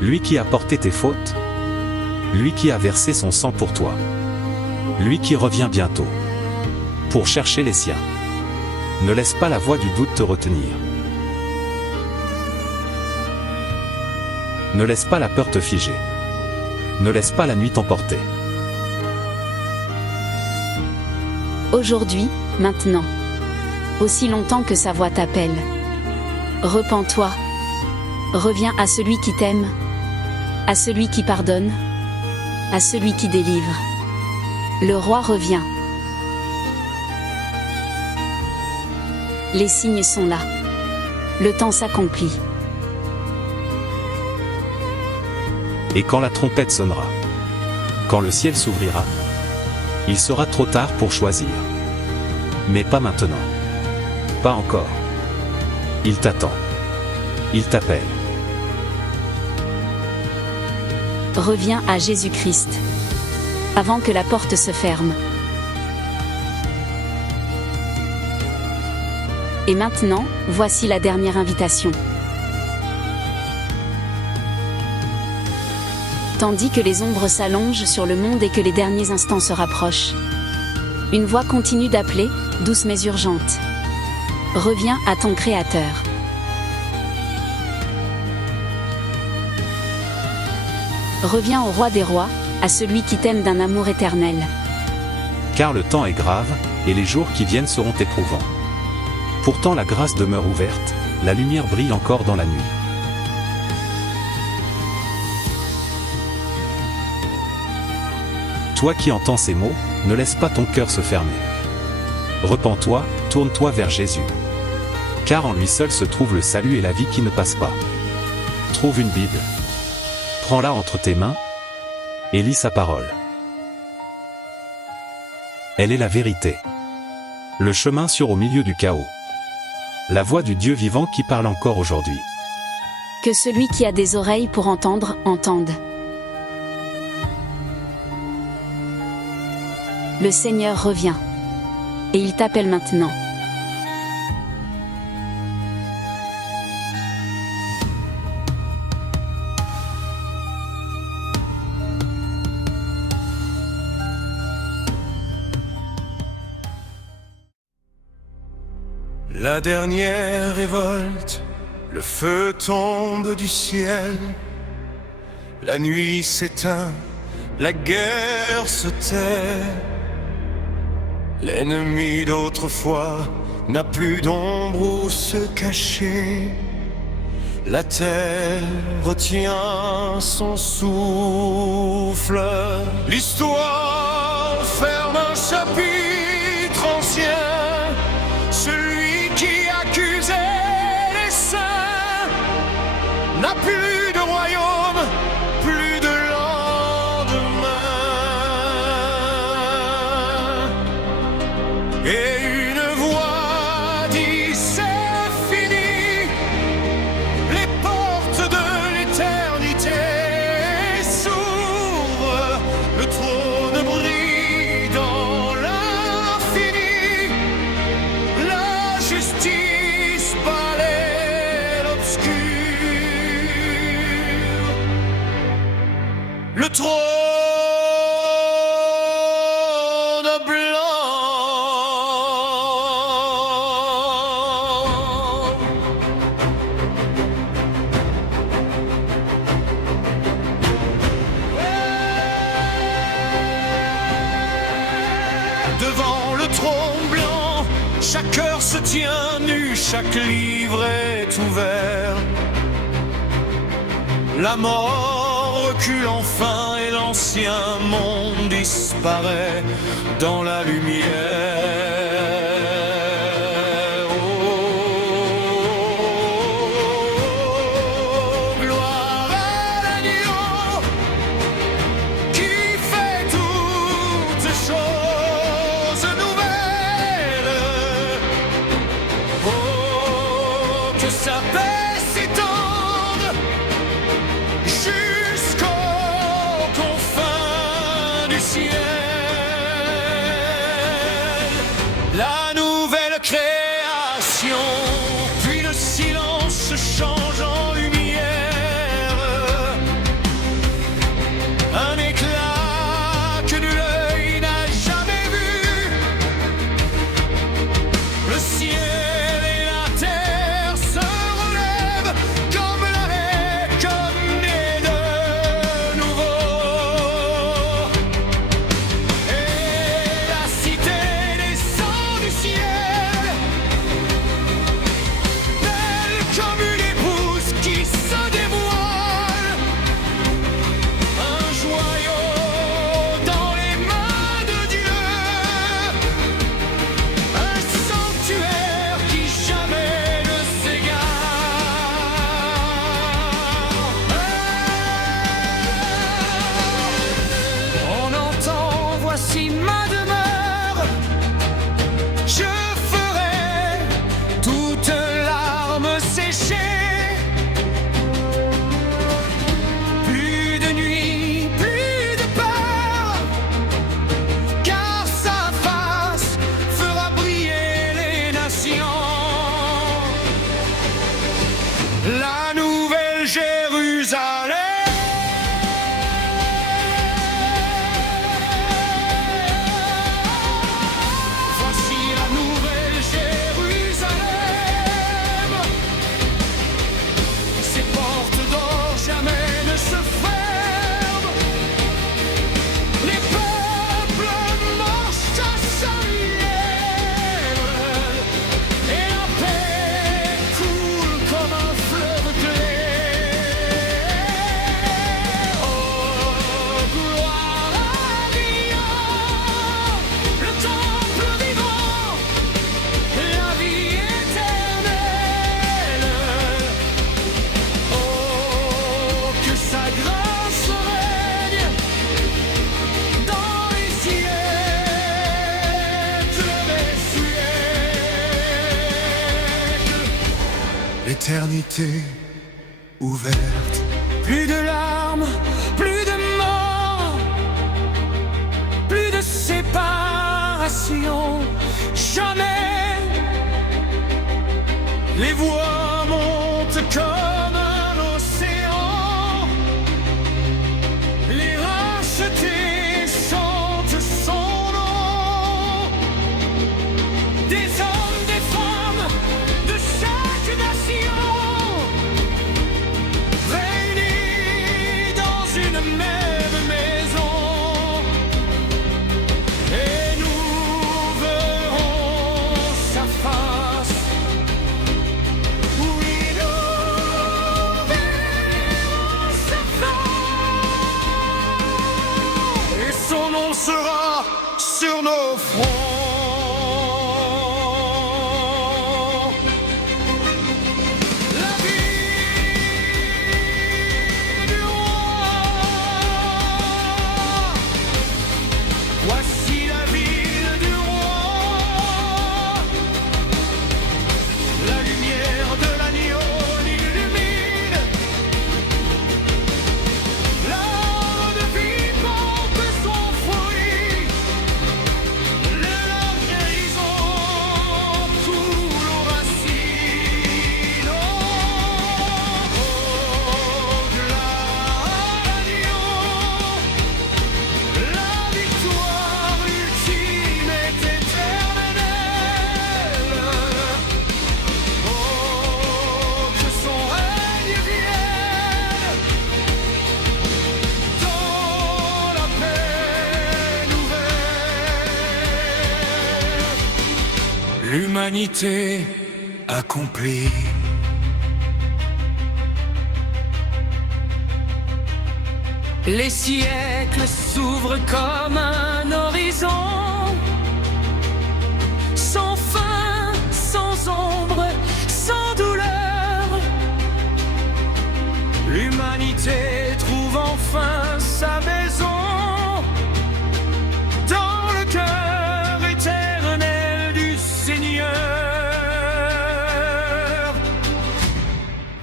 Lui qui a porté tes fautes. Lui qui a versé son sang pour toi. Lui qui revient bientôt pour chercher les siens. Ne laisse pas la voix du doute te retenir. Ne laisse pas la peur te figer. Ne laisse pas la nuit t'emporter. Aujourd'hui, maintenant. Aussi longtemps que sa voix t'appelle. Repens-toi. Reviens à celui qui t'aime. À celui qui pardonne. À celui qui délivre. Le roi revient. Les signes sont là. Le temps s'accomplit. Et quand la trompette sonnera, quand le ciel s'ouvrira, il sera trop tard pour choisir. Mais pas maintenant. Pas encore. Il t'attend. Il t'appelle. Reviens à Jésus-Christ. Avant que la porte se ferme. Et maintenant, voici la dernière invitation. Tandis que les ombres s'allongent sur le monde et que les derniers instants se rapprochent. Une voix continue d'appeler, douce mais urgente. Reviens à ton Créateur. Reviens au Roi des Rois, à celui qui t'aime d'un amour éternel. Car le temps est grave, et les jours qui viennent seront éprouvants. Pourtant la grâce demeure ouverte, la lumière brille encore dans la nuit. Toi qui entends ces mots, ne laisse pas ton cœur se fermer. Repens-toi, tourne-toi vers Jésus. Car en lui seul se trouve le salut et la vie qui ne passe pas. Trouve une Bible. Prends-la entre tes mains et lis sa parole. Elle est la vérité. Le chemin sûr au milieu du chaos. La voix du Dieu vivant qui parle encore aujourd'hui. Que celui qui a des oreilles pour entendre, entende. Le Seigneur revient. Et il t'appelle maintenant. La dernière révolte, le feu tombe du ciel, la nuit s'éteint, la guerre se tait. L'ennemi d'autrefois n'a plus d'ombre où se cacher. La terre retient son souffle. L'histoire ferme un chapitre ancien. Celui qui accusait les saints n'a plus de royaume, plus de lendemain. Et une voix dit c'est fini. tient nu, chaque livre est ouvert. La mort recule enfin et l'ancien monde disparaît dans la lumière. Oh, gloire à l'agneau qui fait toutes choses nouvelles. Oh, que sa paix s'étende jusqu'aux confins du ciel. La nouvelle création, puis le silence se change en lumière. Un éclat que nul œil n'a jamais vu. Le ciel et la terre se relèvent comme l'arrêt, comme né de nouveau. Et la cité descend du ciel, belle comme une épouse qui se dévoile. Un joyau dans les mains de Dieu, un sanctuaire qui jamais ne s'égare. On entend, voici ma demeure, je ferai toute larme séchée. Plus de nuit, plus de peur, car sa face fera briller les nations. La nouvelle Jérusalem. Voici la nouvelle Jérusalem. Ses portes d'or jamais ne se ferment. Les peuples marchent à sa lumière. Et la paix coule comme un fleuve clair. Oh, gloire à Dieu, le temple vivant, la vie éternelle. Oh, que sa grâce règne dans les siècles des siècles. L'éternité ouverte. Plus de larmes, plus de mort, plus de séparation. Jamais les voix montent comme un océan. Les rachetés chantent son nom. Des hommes, des femmes de chaque nation, réunis dans une même maison. Et nous verrons sa face. Oui, nous verrons sa face. Et son nom sera sur nos fronts. La vie du roi. Voici la ville du roi. La lumière de l'agneau l'illumine. L'arbre de vie porte son fruit. Le l'humanité accomplie. Les siècles s'ouvrent comme un horizon, sans fin, sans ombre, sans douleur. L'humanité trouve enfin sa maison dans le cœur éternel du Seigneur.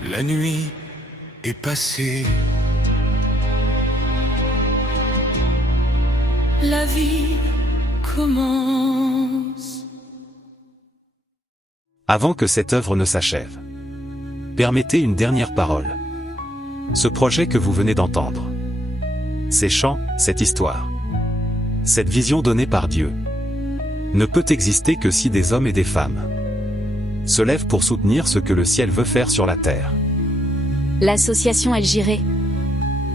La nuit est passée. La vie commence. Avant que cette œuvre ne s'achève, permettez une dernière parole. Ce projet que vous venez d'entendre, ces chants, cette histoire, cette vision donnée par Dieu, ne peut exister que si des hommes et des femmes se lèvent pour soutenir ce que le ciel veut faire sur la terre. L'association El Jiré,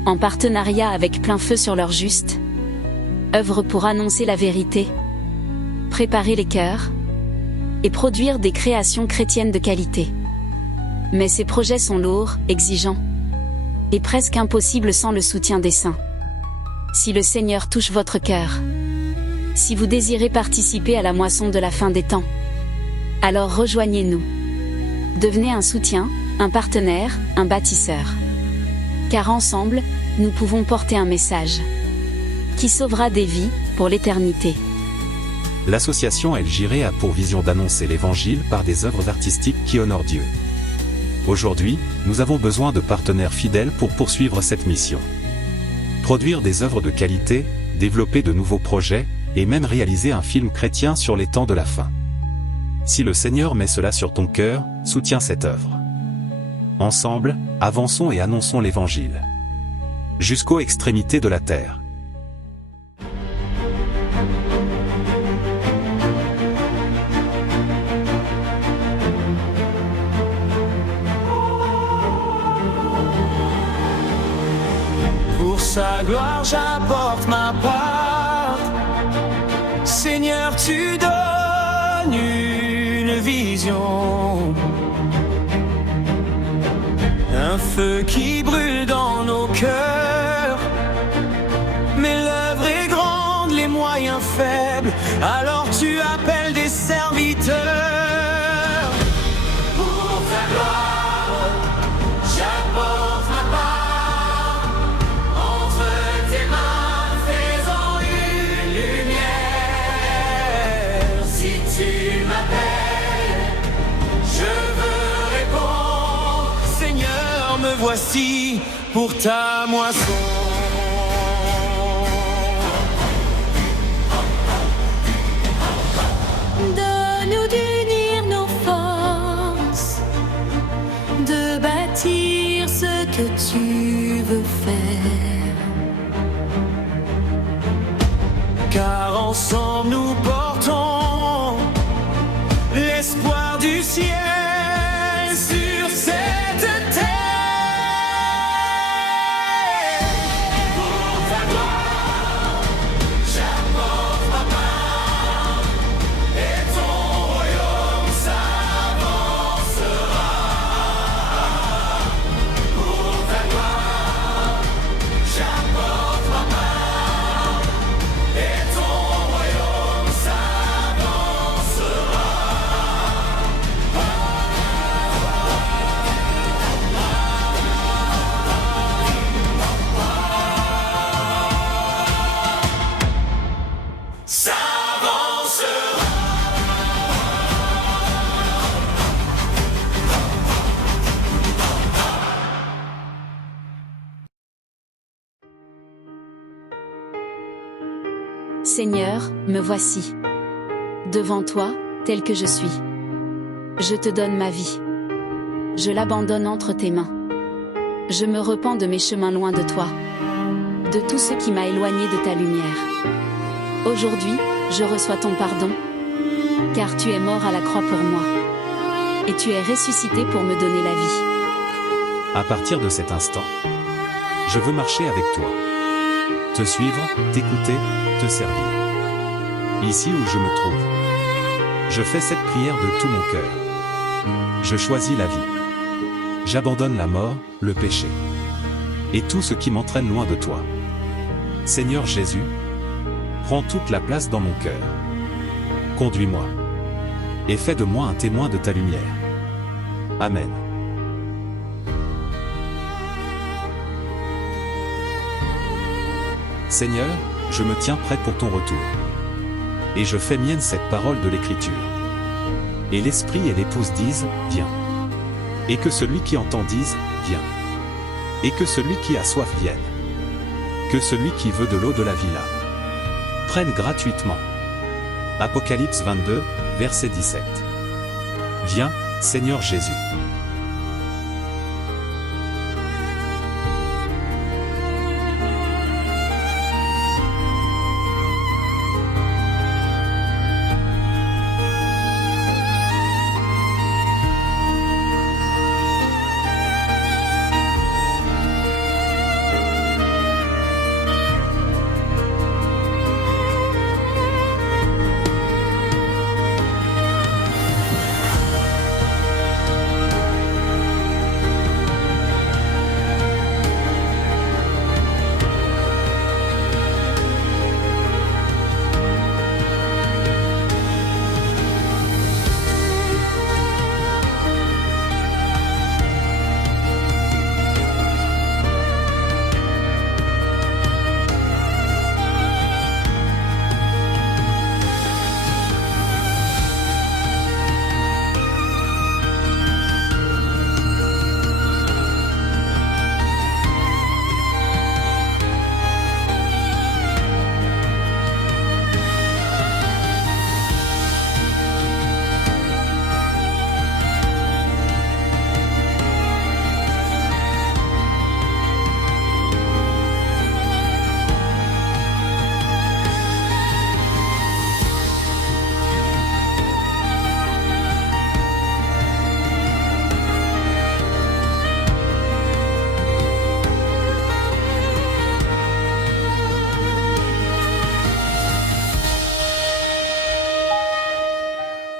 en partenariat avec Plein Feu sur l'heure juste, œuvre pour annoncer la vérité, préparer les cœurs et produire des créations chrétiennes de qualité. Mais ces projets sont lourds, exigeants et presque impossibles sans le soutien des saints. Si le Seigneur touche votre cœur, si vous désirez participer à la moisson de la fin des temps, alors rejoignez-nous. Devenez un soutien, un partenaire, un bâtisseur. Car ensemble, nous pouvons porter un message qui sauvera des vies, pour l'éternité. L'association El Jiré a pour vision d'annoncer l'Évangile par des œuvres artistiques qui honorent Dieu. Aujourd'hui, nous avons besoin de partenaires fidèles pour poursuivre cette mission. Produire des œuvres de qualité, développer de nouveaux projets, et même réaliser un film chrétien sur les temps de la fin. Si le Seigneur met cela sur ton cœur, soutiens cette œuvre. Ensemble, avançons et annonçons l'Évangile jusqu'aux extrémités de la terre. Pour sa gloire j'apporte ma part. Seigneur, tu donnes une vision, un feu qui brûle dans nos cœurs. Mais l'œuvre est grande, les moyens faibles, alors tu appelles des serviteurs. Pour ta gloire, j'apporte ma part. Entre tes mains, fais-en une lumière. Si tu m'appelles, je veux répondre. Seigneur, me voici pour ta moisson. Donne-nous d'unir nos forces, de bâtir ce que tu veux faire. Car ensemble nous portons l'espoir du ciel sur cette terre. Pour ta gloire, j'apporte ma part, et ton royaume s'avancera. Pour ta gloire, j'apporte ma part, et ton royaume s'avancera. S'avancera. Seigneur, me voici. Devant toi, tel que je suis. Je te donne ma vie. Je l'abandonne entre tes mains. Je me repens de mes chemins loin de toi, de tout ce qui m'a éloigné de ta lumière. Aujourd'hui, je reçois ton pardon, car tu es mort à la croix pour moi, et tu es ressuscité pour me donner la vie. À partir de cet instant, je veux marcher avec toi, te suivre, t'écouter, te servir. Ici où je me trouve, Je fais cette prière de tout mon cœur. Je choisis la vie. J'abandonne la mort, le péché. Et tout ce qui m'entraîne loin de toi. Seigneur Jésus, prends toute la place dans mon cœur. Conduis-moi. Et fais de moi un témoin de ta lumière. Amen. Seigneur, je me tiens prêt pour ton retour. Et je fais mienne cette parole de l'Écriture. Et l'Esprit et l'Épouse disent, viens. Et que celui qui entend dise, viens. Et que celui qui a soif vienne. Que celui qui veut de l'eau de la vie là prenne gratuitement. Apocalypse 22, verset 17. Viens, Seigneur Jésus.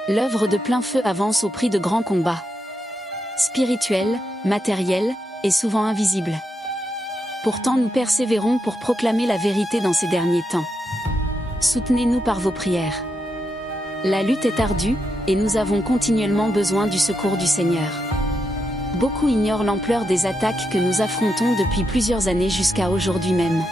L'œuvre de plein feu avance au prix de grands combats. Spirituels, matériels, et souvent invisibles. Pourtant nous persévérons pour proclamer la vérité dans ces derniers temps. Soutenez-nous par vos prières. La lutte est ardue, et nous avons continuellement besoin du secours du Seigneur. Beaucoup ignorent l'ampleur des attaques que nous affrontons depuis plusieurs années jusqu'à aujourd'hui même.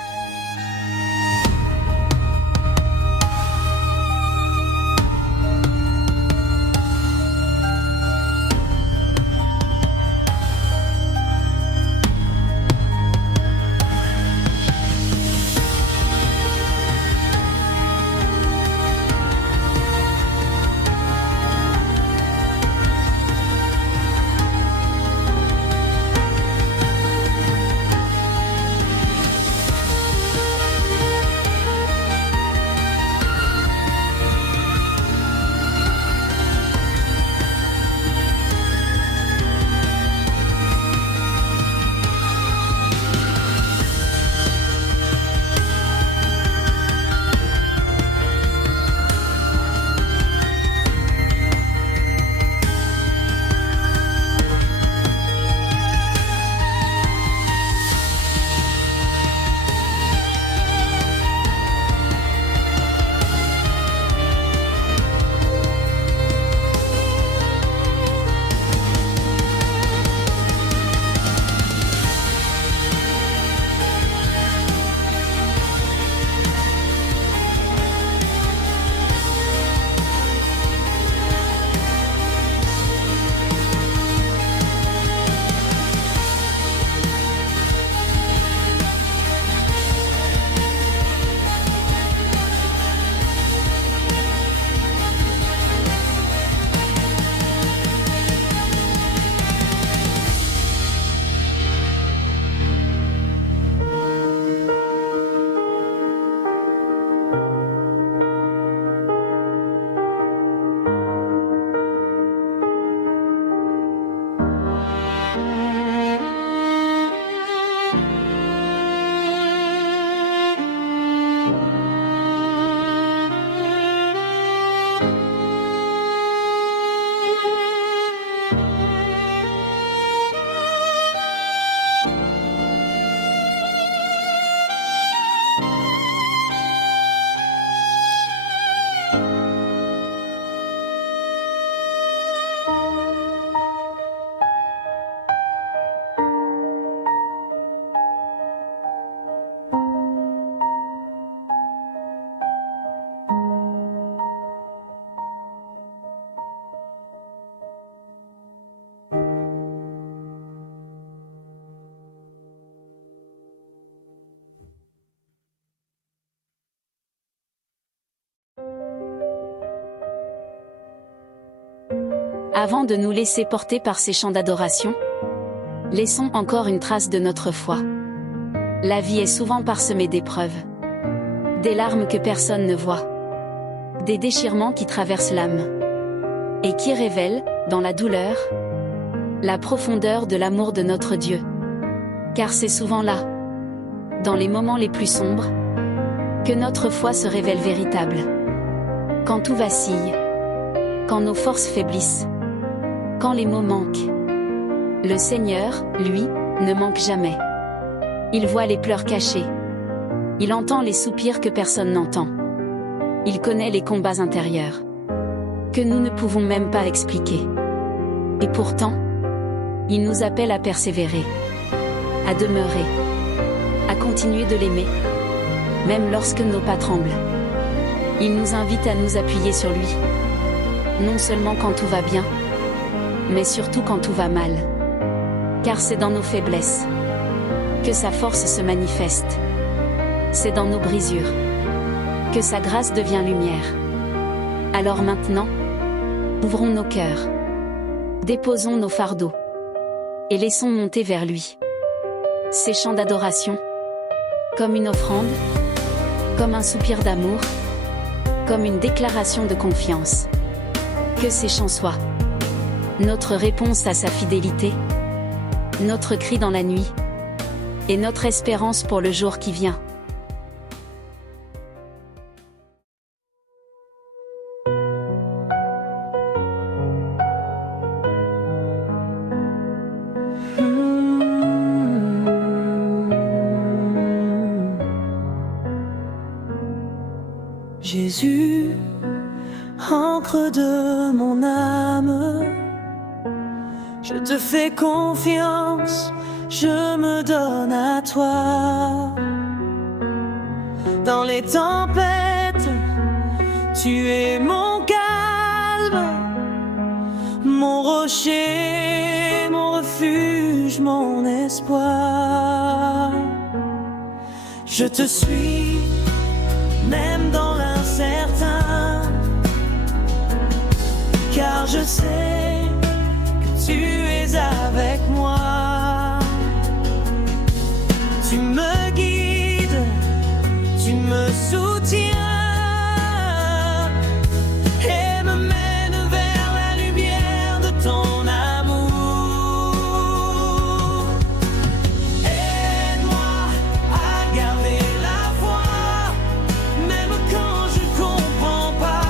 Avant de nous laisser porter par ces chants d'adoration, laissons encore une trace de notre foi. La vie est souvent parsemée d'épreuves. Des larmes que personne ne voit. Des déchirements qui traversent l'âme. Et qui révèlent, dans la douleur, la profondeur de l'amour de notre Dieu. Car c'est souvent là, dans les moments les plus sombres, que notre foi se révèle véritable. Quand tout vacille, quand nos forces faiblissent, quand les mots manquent, le Seigneur, lui, ne manque jamais. Il voit les pleurs cachés. Il entend les soupirs que personne n'entend. Il connaît les combats intérieurs, que nous ne pouvons même pas expliquer. Et pourtant, il nous appelle à persévérer, à demeurer, à continuer de l'aimer, même lorsque nos pas tremblent. Il nous invite à nous appuyer sur lui, non seulement quand tout va bien, mais surtout quand tout va mal. Car c'est dans nos faiblesses que sa force se manifeste. C'est dans nos brisures que sa grâce devient lumière. Alors maintenant, ouvrons nos cœurs, déposons nos fardeaux, et laissons monter vers lui ces chants d'adoration, comme une offrande, comme un soupir d'amour, comme une déclaration de confiance. Que ces chants soient notre réponse à sa fidélité, notre cri dans la nuit, et notre espérance pour le jour qui vient. Jésus, encre de mon âme, je te fais confiance, je me donne à toi. Dans les tempêtes, tu es mon calme, mon rocher, mon refuge, mon espoir. Je te suis, même dans l'incertain, car je sais que tu es avec moi. Tu me guides, tu me soutiens et me mènes vers la lumière de ton amour. Aide-moi à garder la foi, même quand je comprends pas,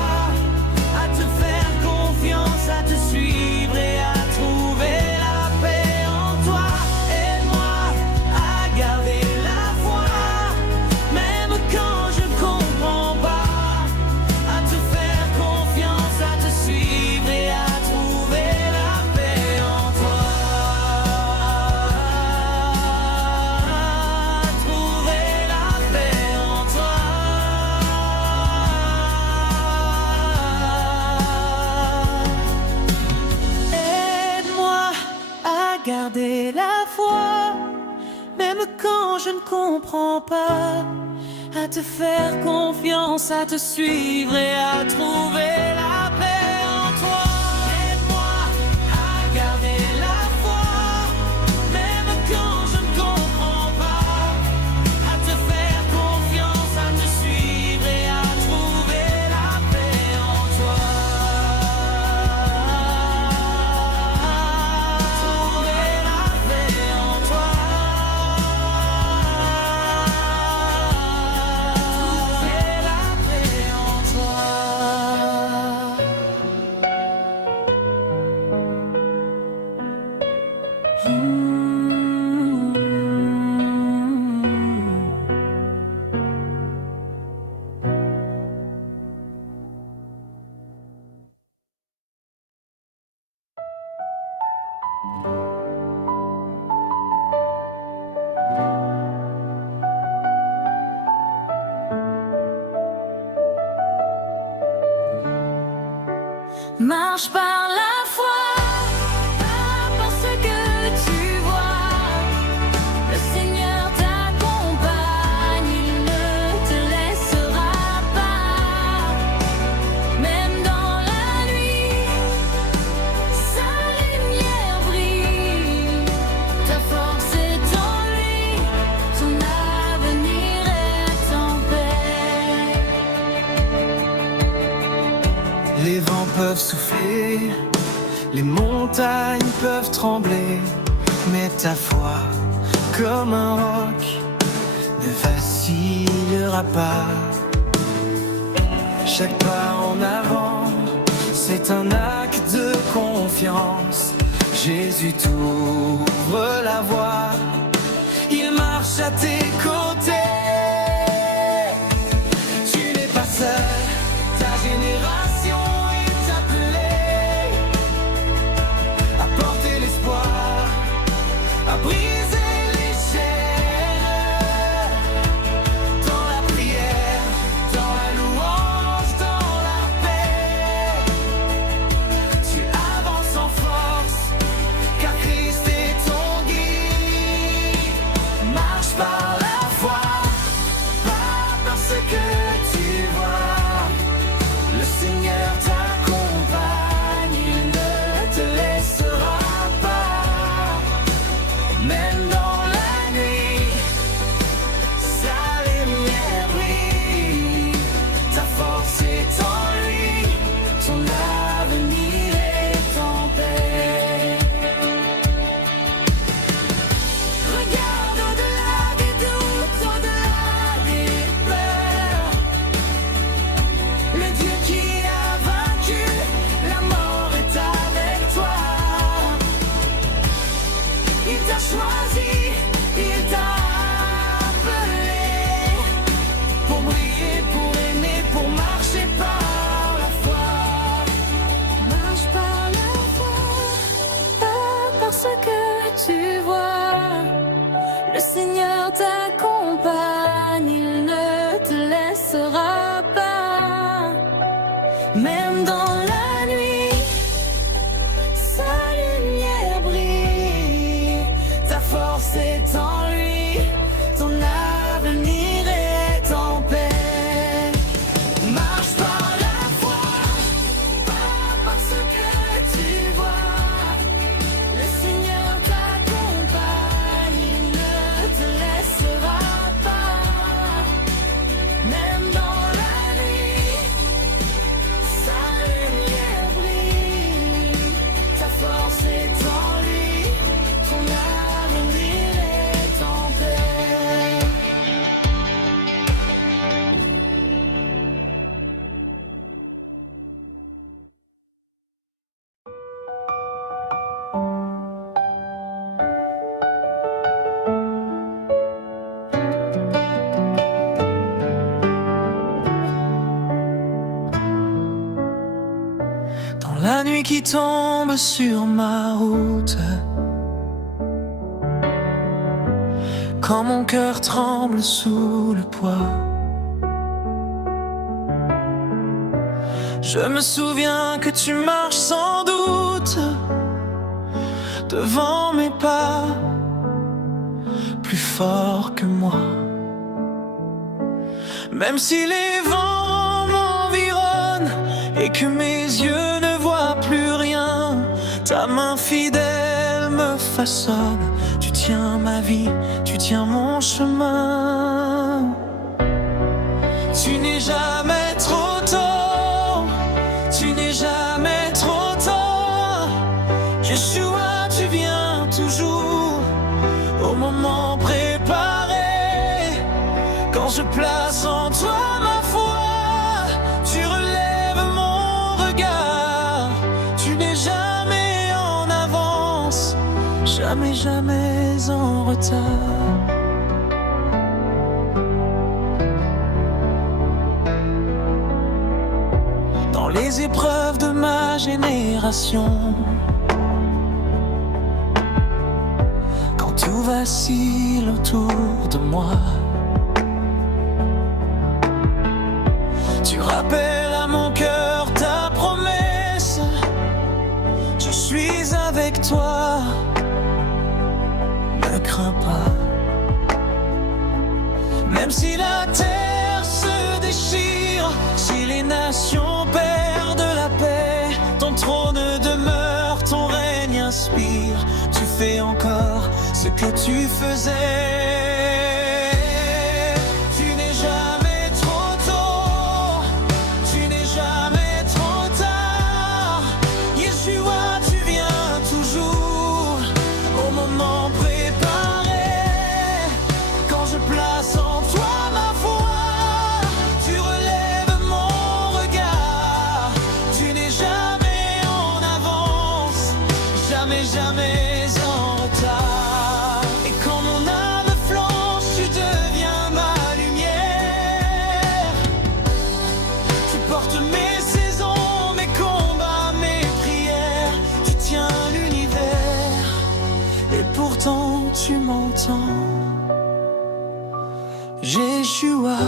à te faire confiance, à te suivre et à trouver la paix en toi. Aide-moi à garder la foi, même quand je comprends pas, à te faire confiance, à te suivre et à trouver la paix en toi. Trouver la paix en toi. Aide-moi à garder la foi, même quand je ne comprends pas, à te faire confiance, à te suivre et à trouver la paix en toi. Aide-moi à garder la foi, même quand je ne comprends pas, à te faire confiance, à te suivre et à trouver la paix en toi. Trouver la paix en toi. Trouver la paix en toi. Marche par la foi, pas parce que tu vois. Le Seigneur t'accompagne, il ne te laissera pas. Même dans la nuit, peuvent souffler, les montagnes peuvent trembler, mais ta foi, comme un roc, ne vacillera pas. Chaque pas en avant, c'est un acte de confiance. Jésus t'ouvre la voie, il marche à tes côtés. Tu n'es pas seul, ta génération est appelée à porter l'espoir, à briser les chaînes. Dans la prière, dans la louange, dans la paix, tu avances en force, car Christ est ton guide. Marche par la foi, pas parce que tu vois. Le Seigneur t'accompagne, il ne te laissera pas. Même dans la nuit, sa lumière brille. Ta force est en lui, ton avenir est en paix. Regarde au-delà des doutes, au-delà des peurs. Le Dieu qui a vaincu la mort est avec toi. Il t'a choisi, il t'a appelé pour briller, pour aimer, pour marcher par la foi. Marche par la foi, pas parce que tu vois. Le Seigneur t'accompagne, il ne te laissera pas. Même dans la nuit, sa lumière brille. Ta force est en lui, ton avenir est en paix. Marche par la foi, pas parce que tu vois. Le Seigneur t'accompagne, il ne te laissera pas. Même dans la nuit, sa lumière brille. Ta force est en lui, ton avenir est en paix. Dans la nuit qui tombe sur ma route, quand mon cœur tremble sous le poids, je me souviens que tu marches sans doute devant mes pas, plus fort que moi. Même si les vents m'environnent et que mes yeux ne voient plus rien, ta main fidèle me façonne. Tu tiens ma vie, tu tiens mon chemin. Tu n'es jamais trop tôt, tu n'es jamais trop tôt. Yeshua, tu viens toujours au moment préparé. Quand je place en toi ma foi, tu relèves mon regard. Tu n'es jamais en avance, jamais, jamais en retard. Dans les épreuves de ma génération, quand tout vacille autour de moi, tu rappelles à mon cœur ta promesse. Je suis avec toi, ne crains pas. Même si la terre se déchire, si les nations perdent la paix, ton trône demeure, ton règne inspire. Tu fais encore ce que tu faisais. Tu n'es jamais trop tôt, tu n'es jamais trop tard. maintenant tu m'entends. Jéshua,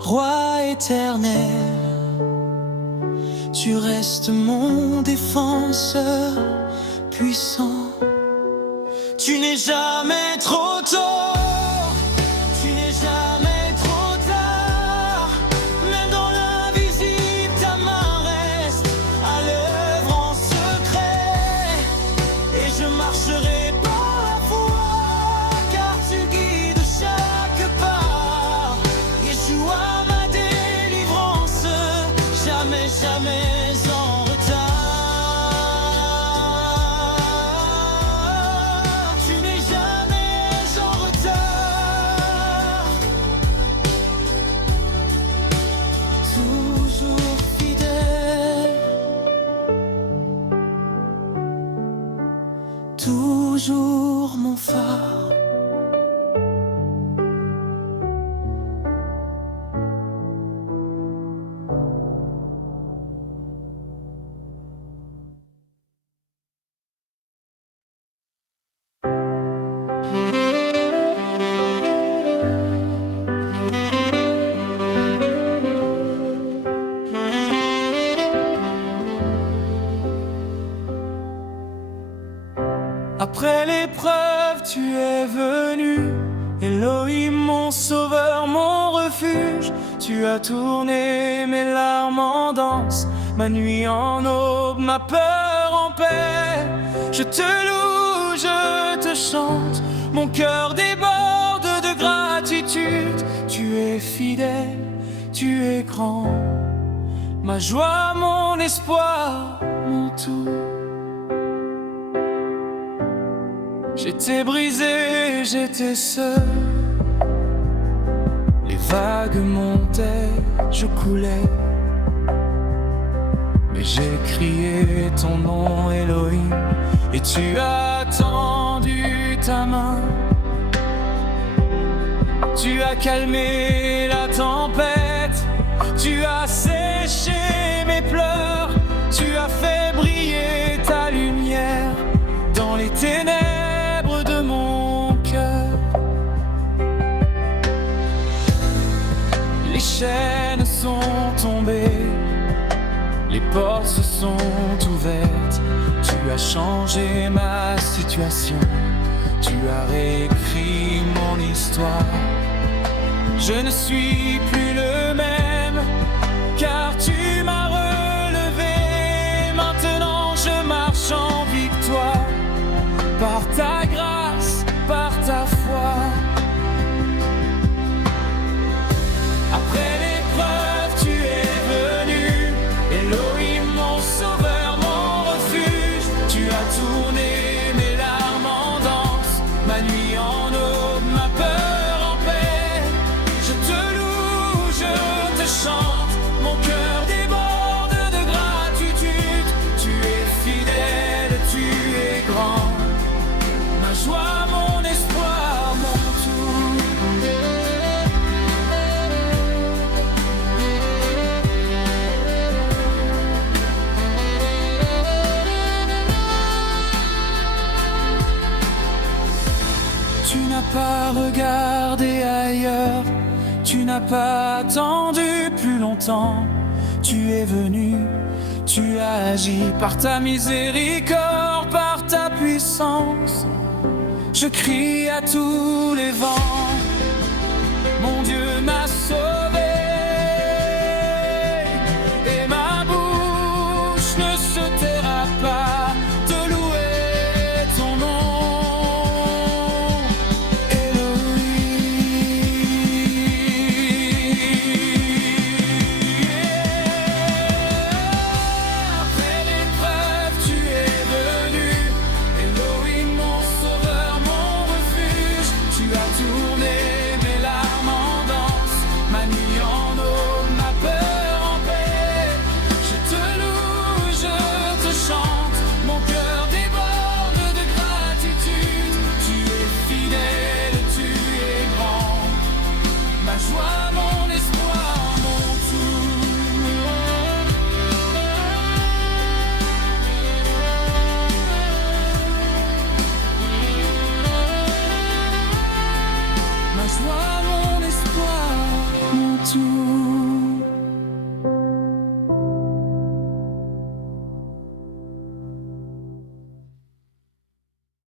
roi éternel, tu restes mon défenseur puissant. Tu n'es jamais trop tôt, tu n'es jamais trop tard. Même dans l'invisible, ta main reste à l'œuvre en secret. Et je marcherai par la foi, car tu guides chaque pas. Yeshua, ma délivrance, jamais, jamais en retard. Tu n'es jamais en retard. Toujours fidèle, toujours mon phare. Après l'épreuve, tu es venu, Elohim, mon sauveur, mon refuge. Tu as tourné mes larmes en danse, ma nuit en aube, ma peur en paix. Je te loue, je te chante, mon cœur déborde de gratitude. Tu es fidèle, tu es grand, ma joie, mon espoir, mon tout. J'étais brisé, j'étais seul. Les vagues montaient, je coulais. Mais j'ai crié ton nom, Elohim, et tu as tendu ta main. Tu as calmé la tempête, tu as séché mes pleurs. Tu as fait briller ta lumière dans les ténèbres de mon cœur. Les chaînes sont tombées, les portes se sont ouvertes. Tu as changé ma situation, tu as réécrit mon histoire. Je ne suis plus le même, car tu m'as relevé. Maintenant je marche en victoire, par ta grâce, par ta foi. Après l'épreuve, tu es venu, Elohim, mon sauveur, mon refuge. Tu as tourné mes larmes en danse, ma nuit en aube, ma peur en paix. Je te loue, je te chante, mon cœur déborde de gratitude. Tu es fidèle, tu es grand, ma joie, mon espoir, mon tout. Tu n'as pas regardé ailleurs, tu n'as pas attendu plus longtemps. Tu es venu, tu as agi par ta miséricorde, par ta puissance. Je crie à tous les vents, mon Dieu m'a sauvé. Et ma bouche ne se taira pas de louer ton nom. Tourner mes larmes en danse. joie,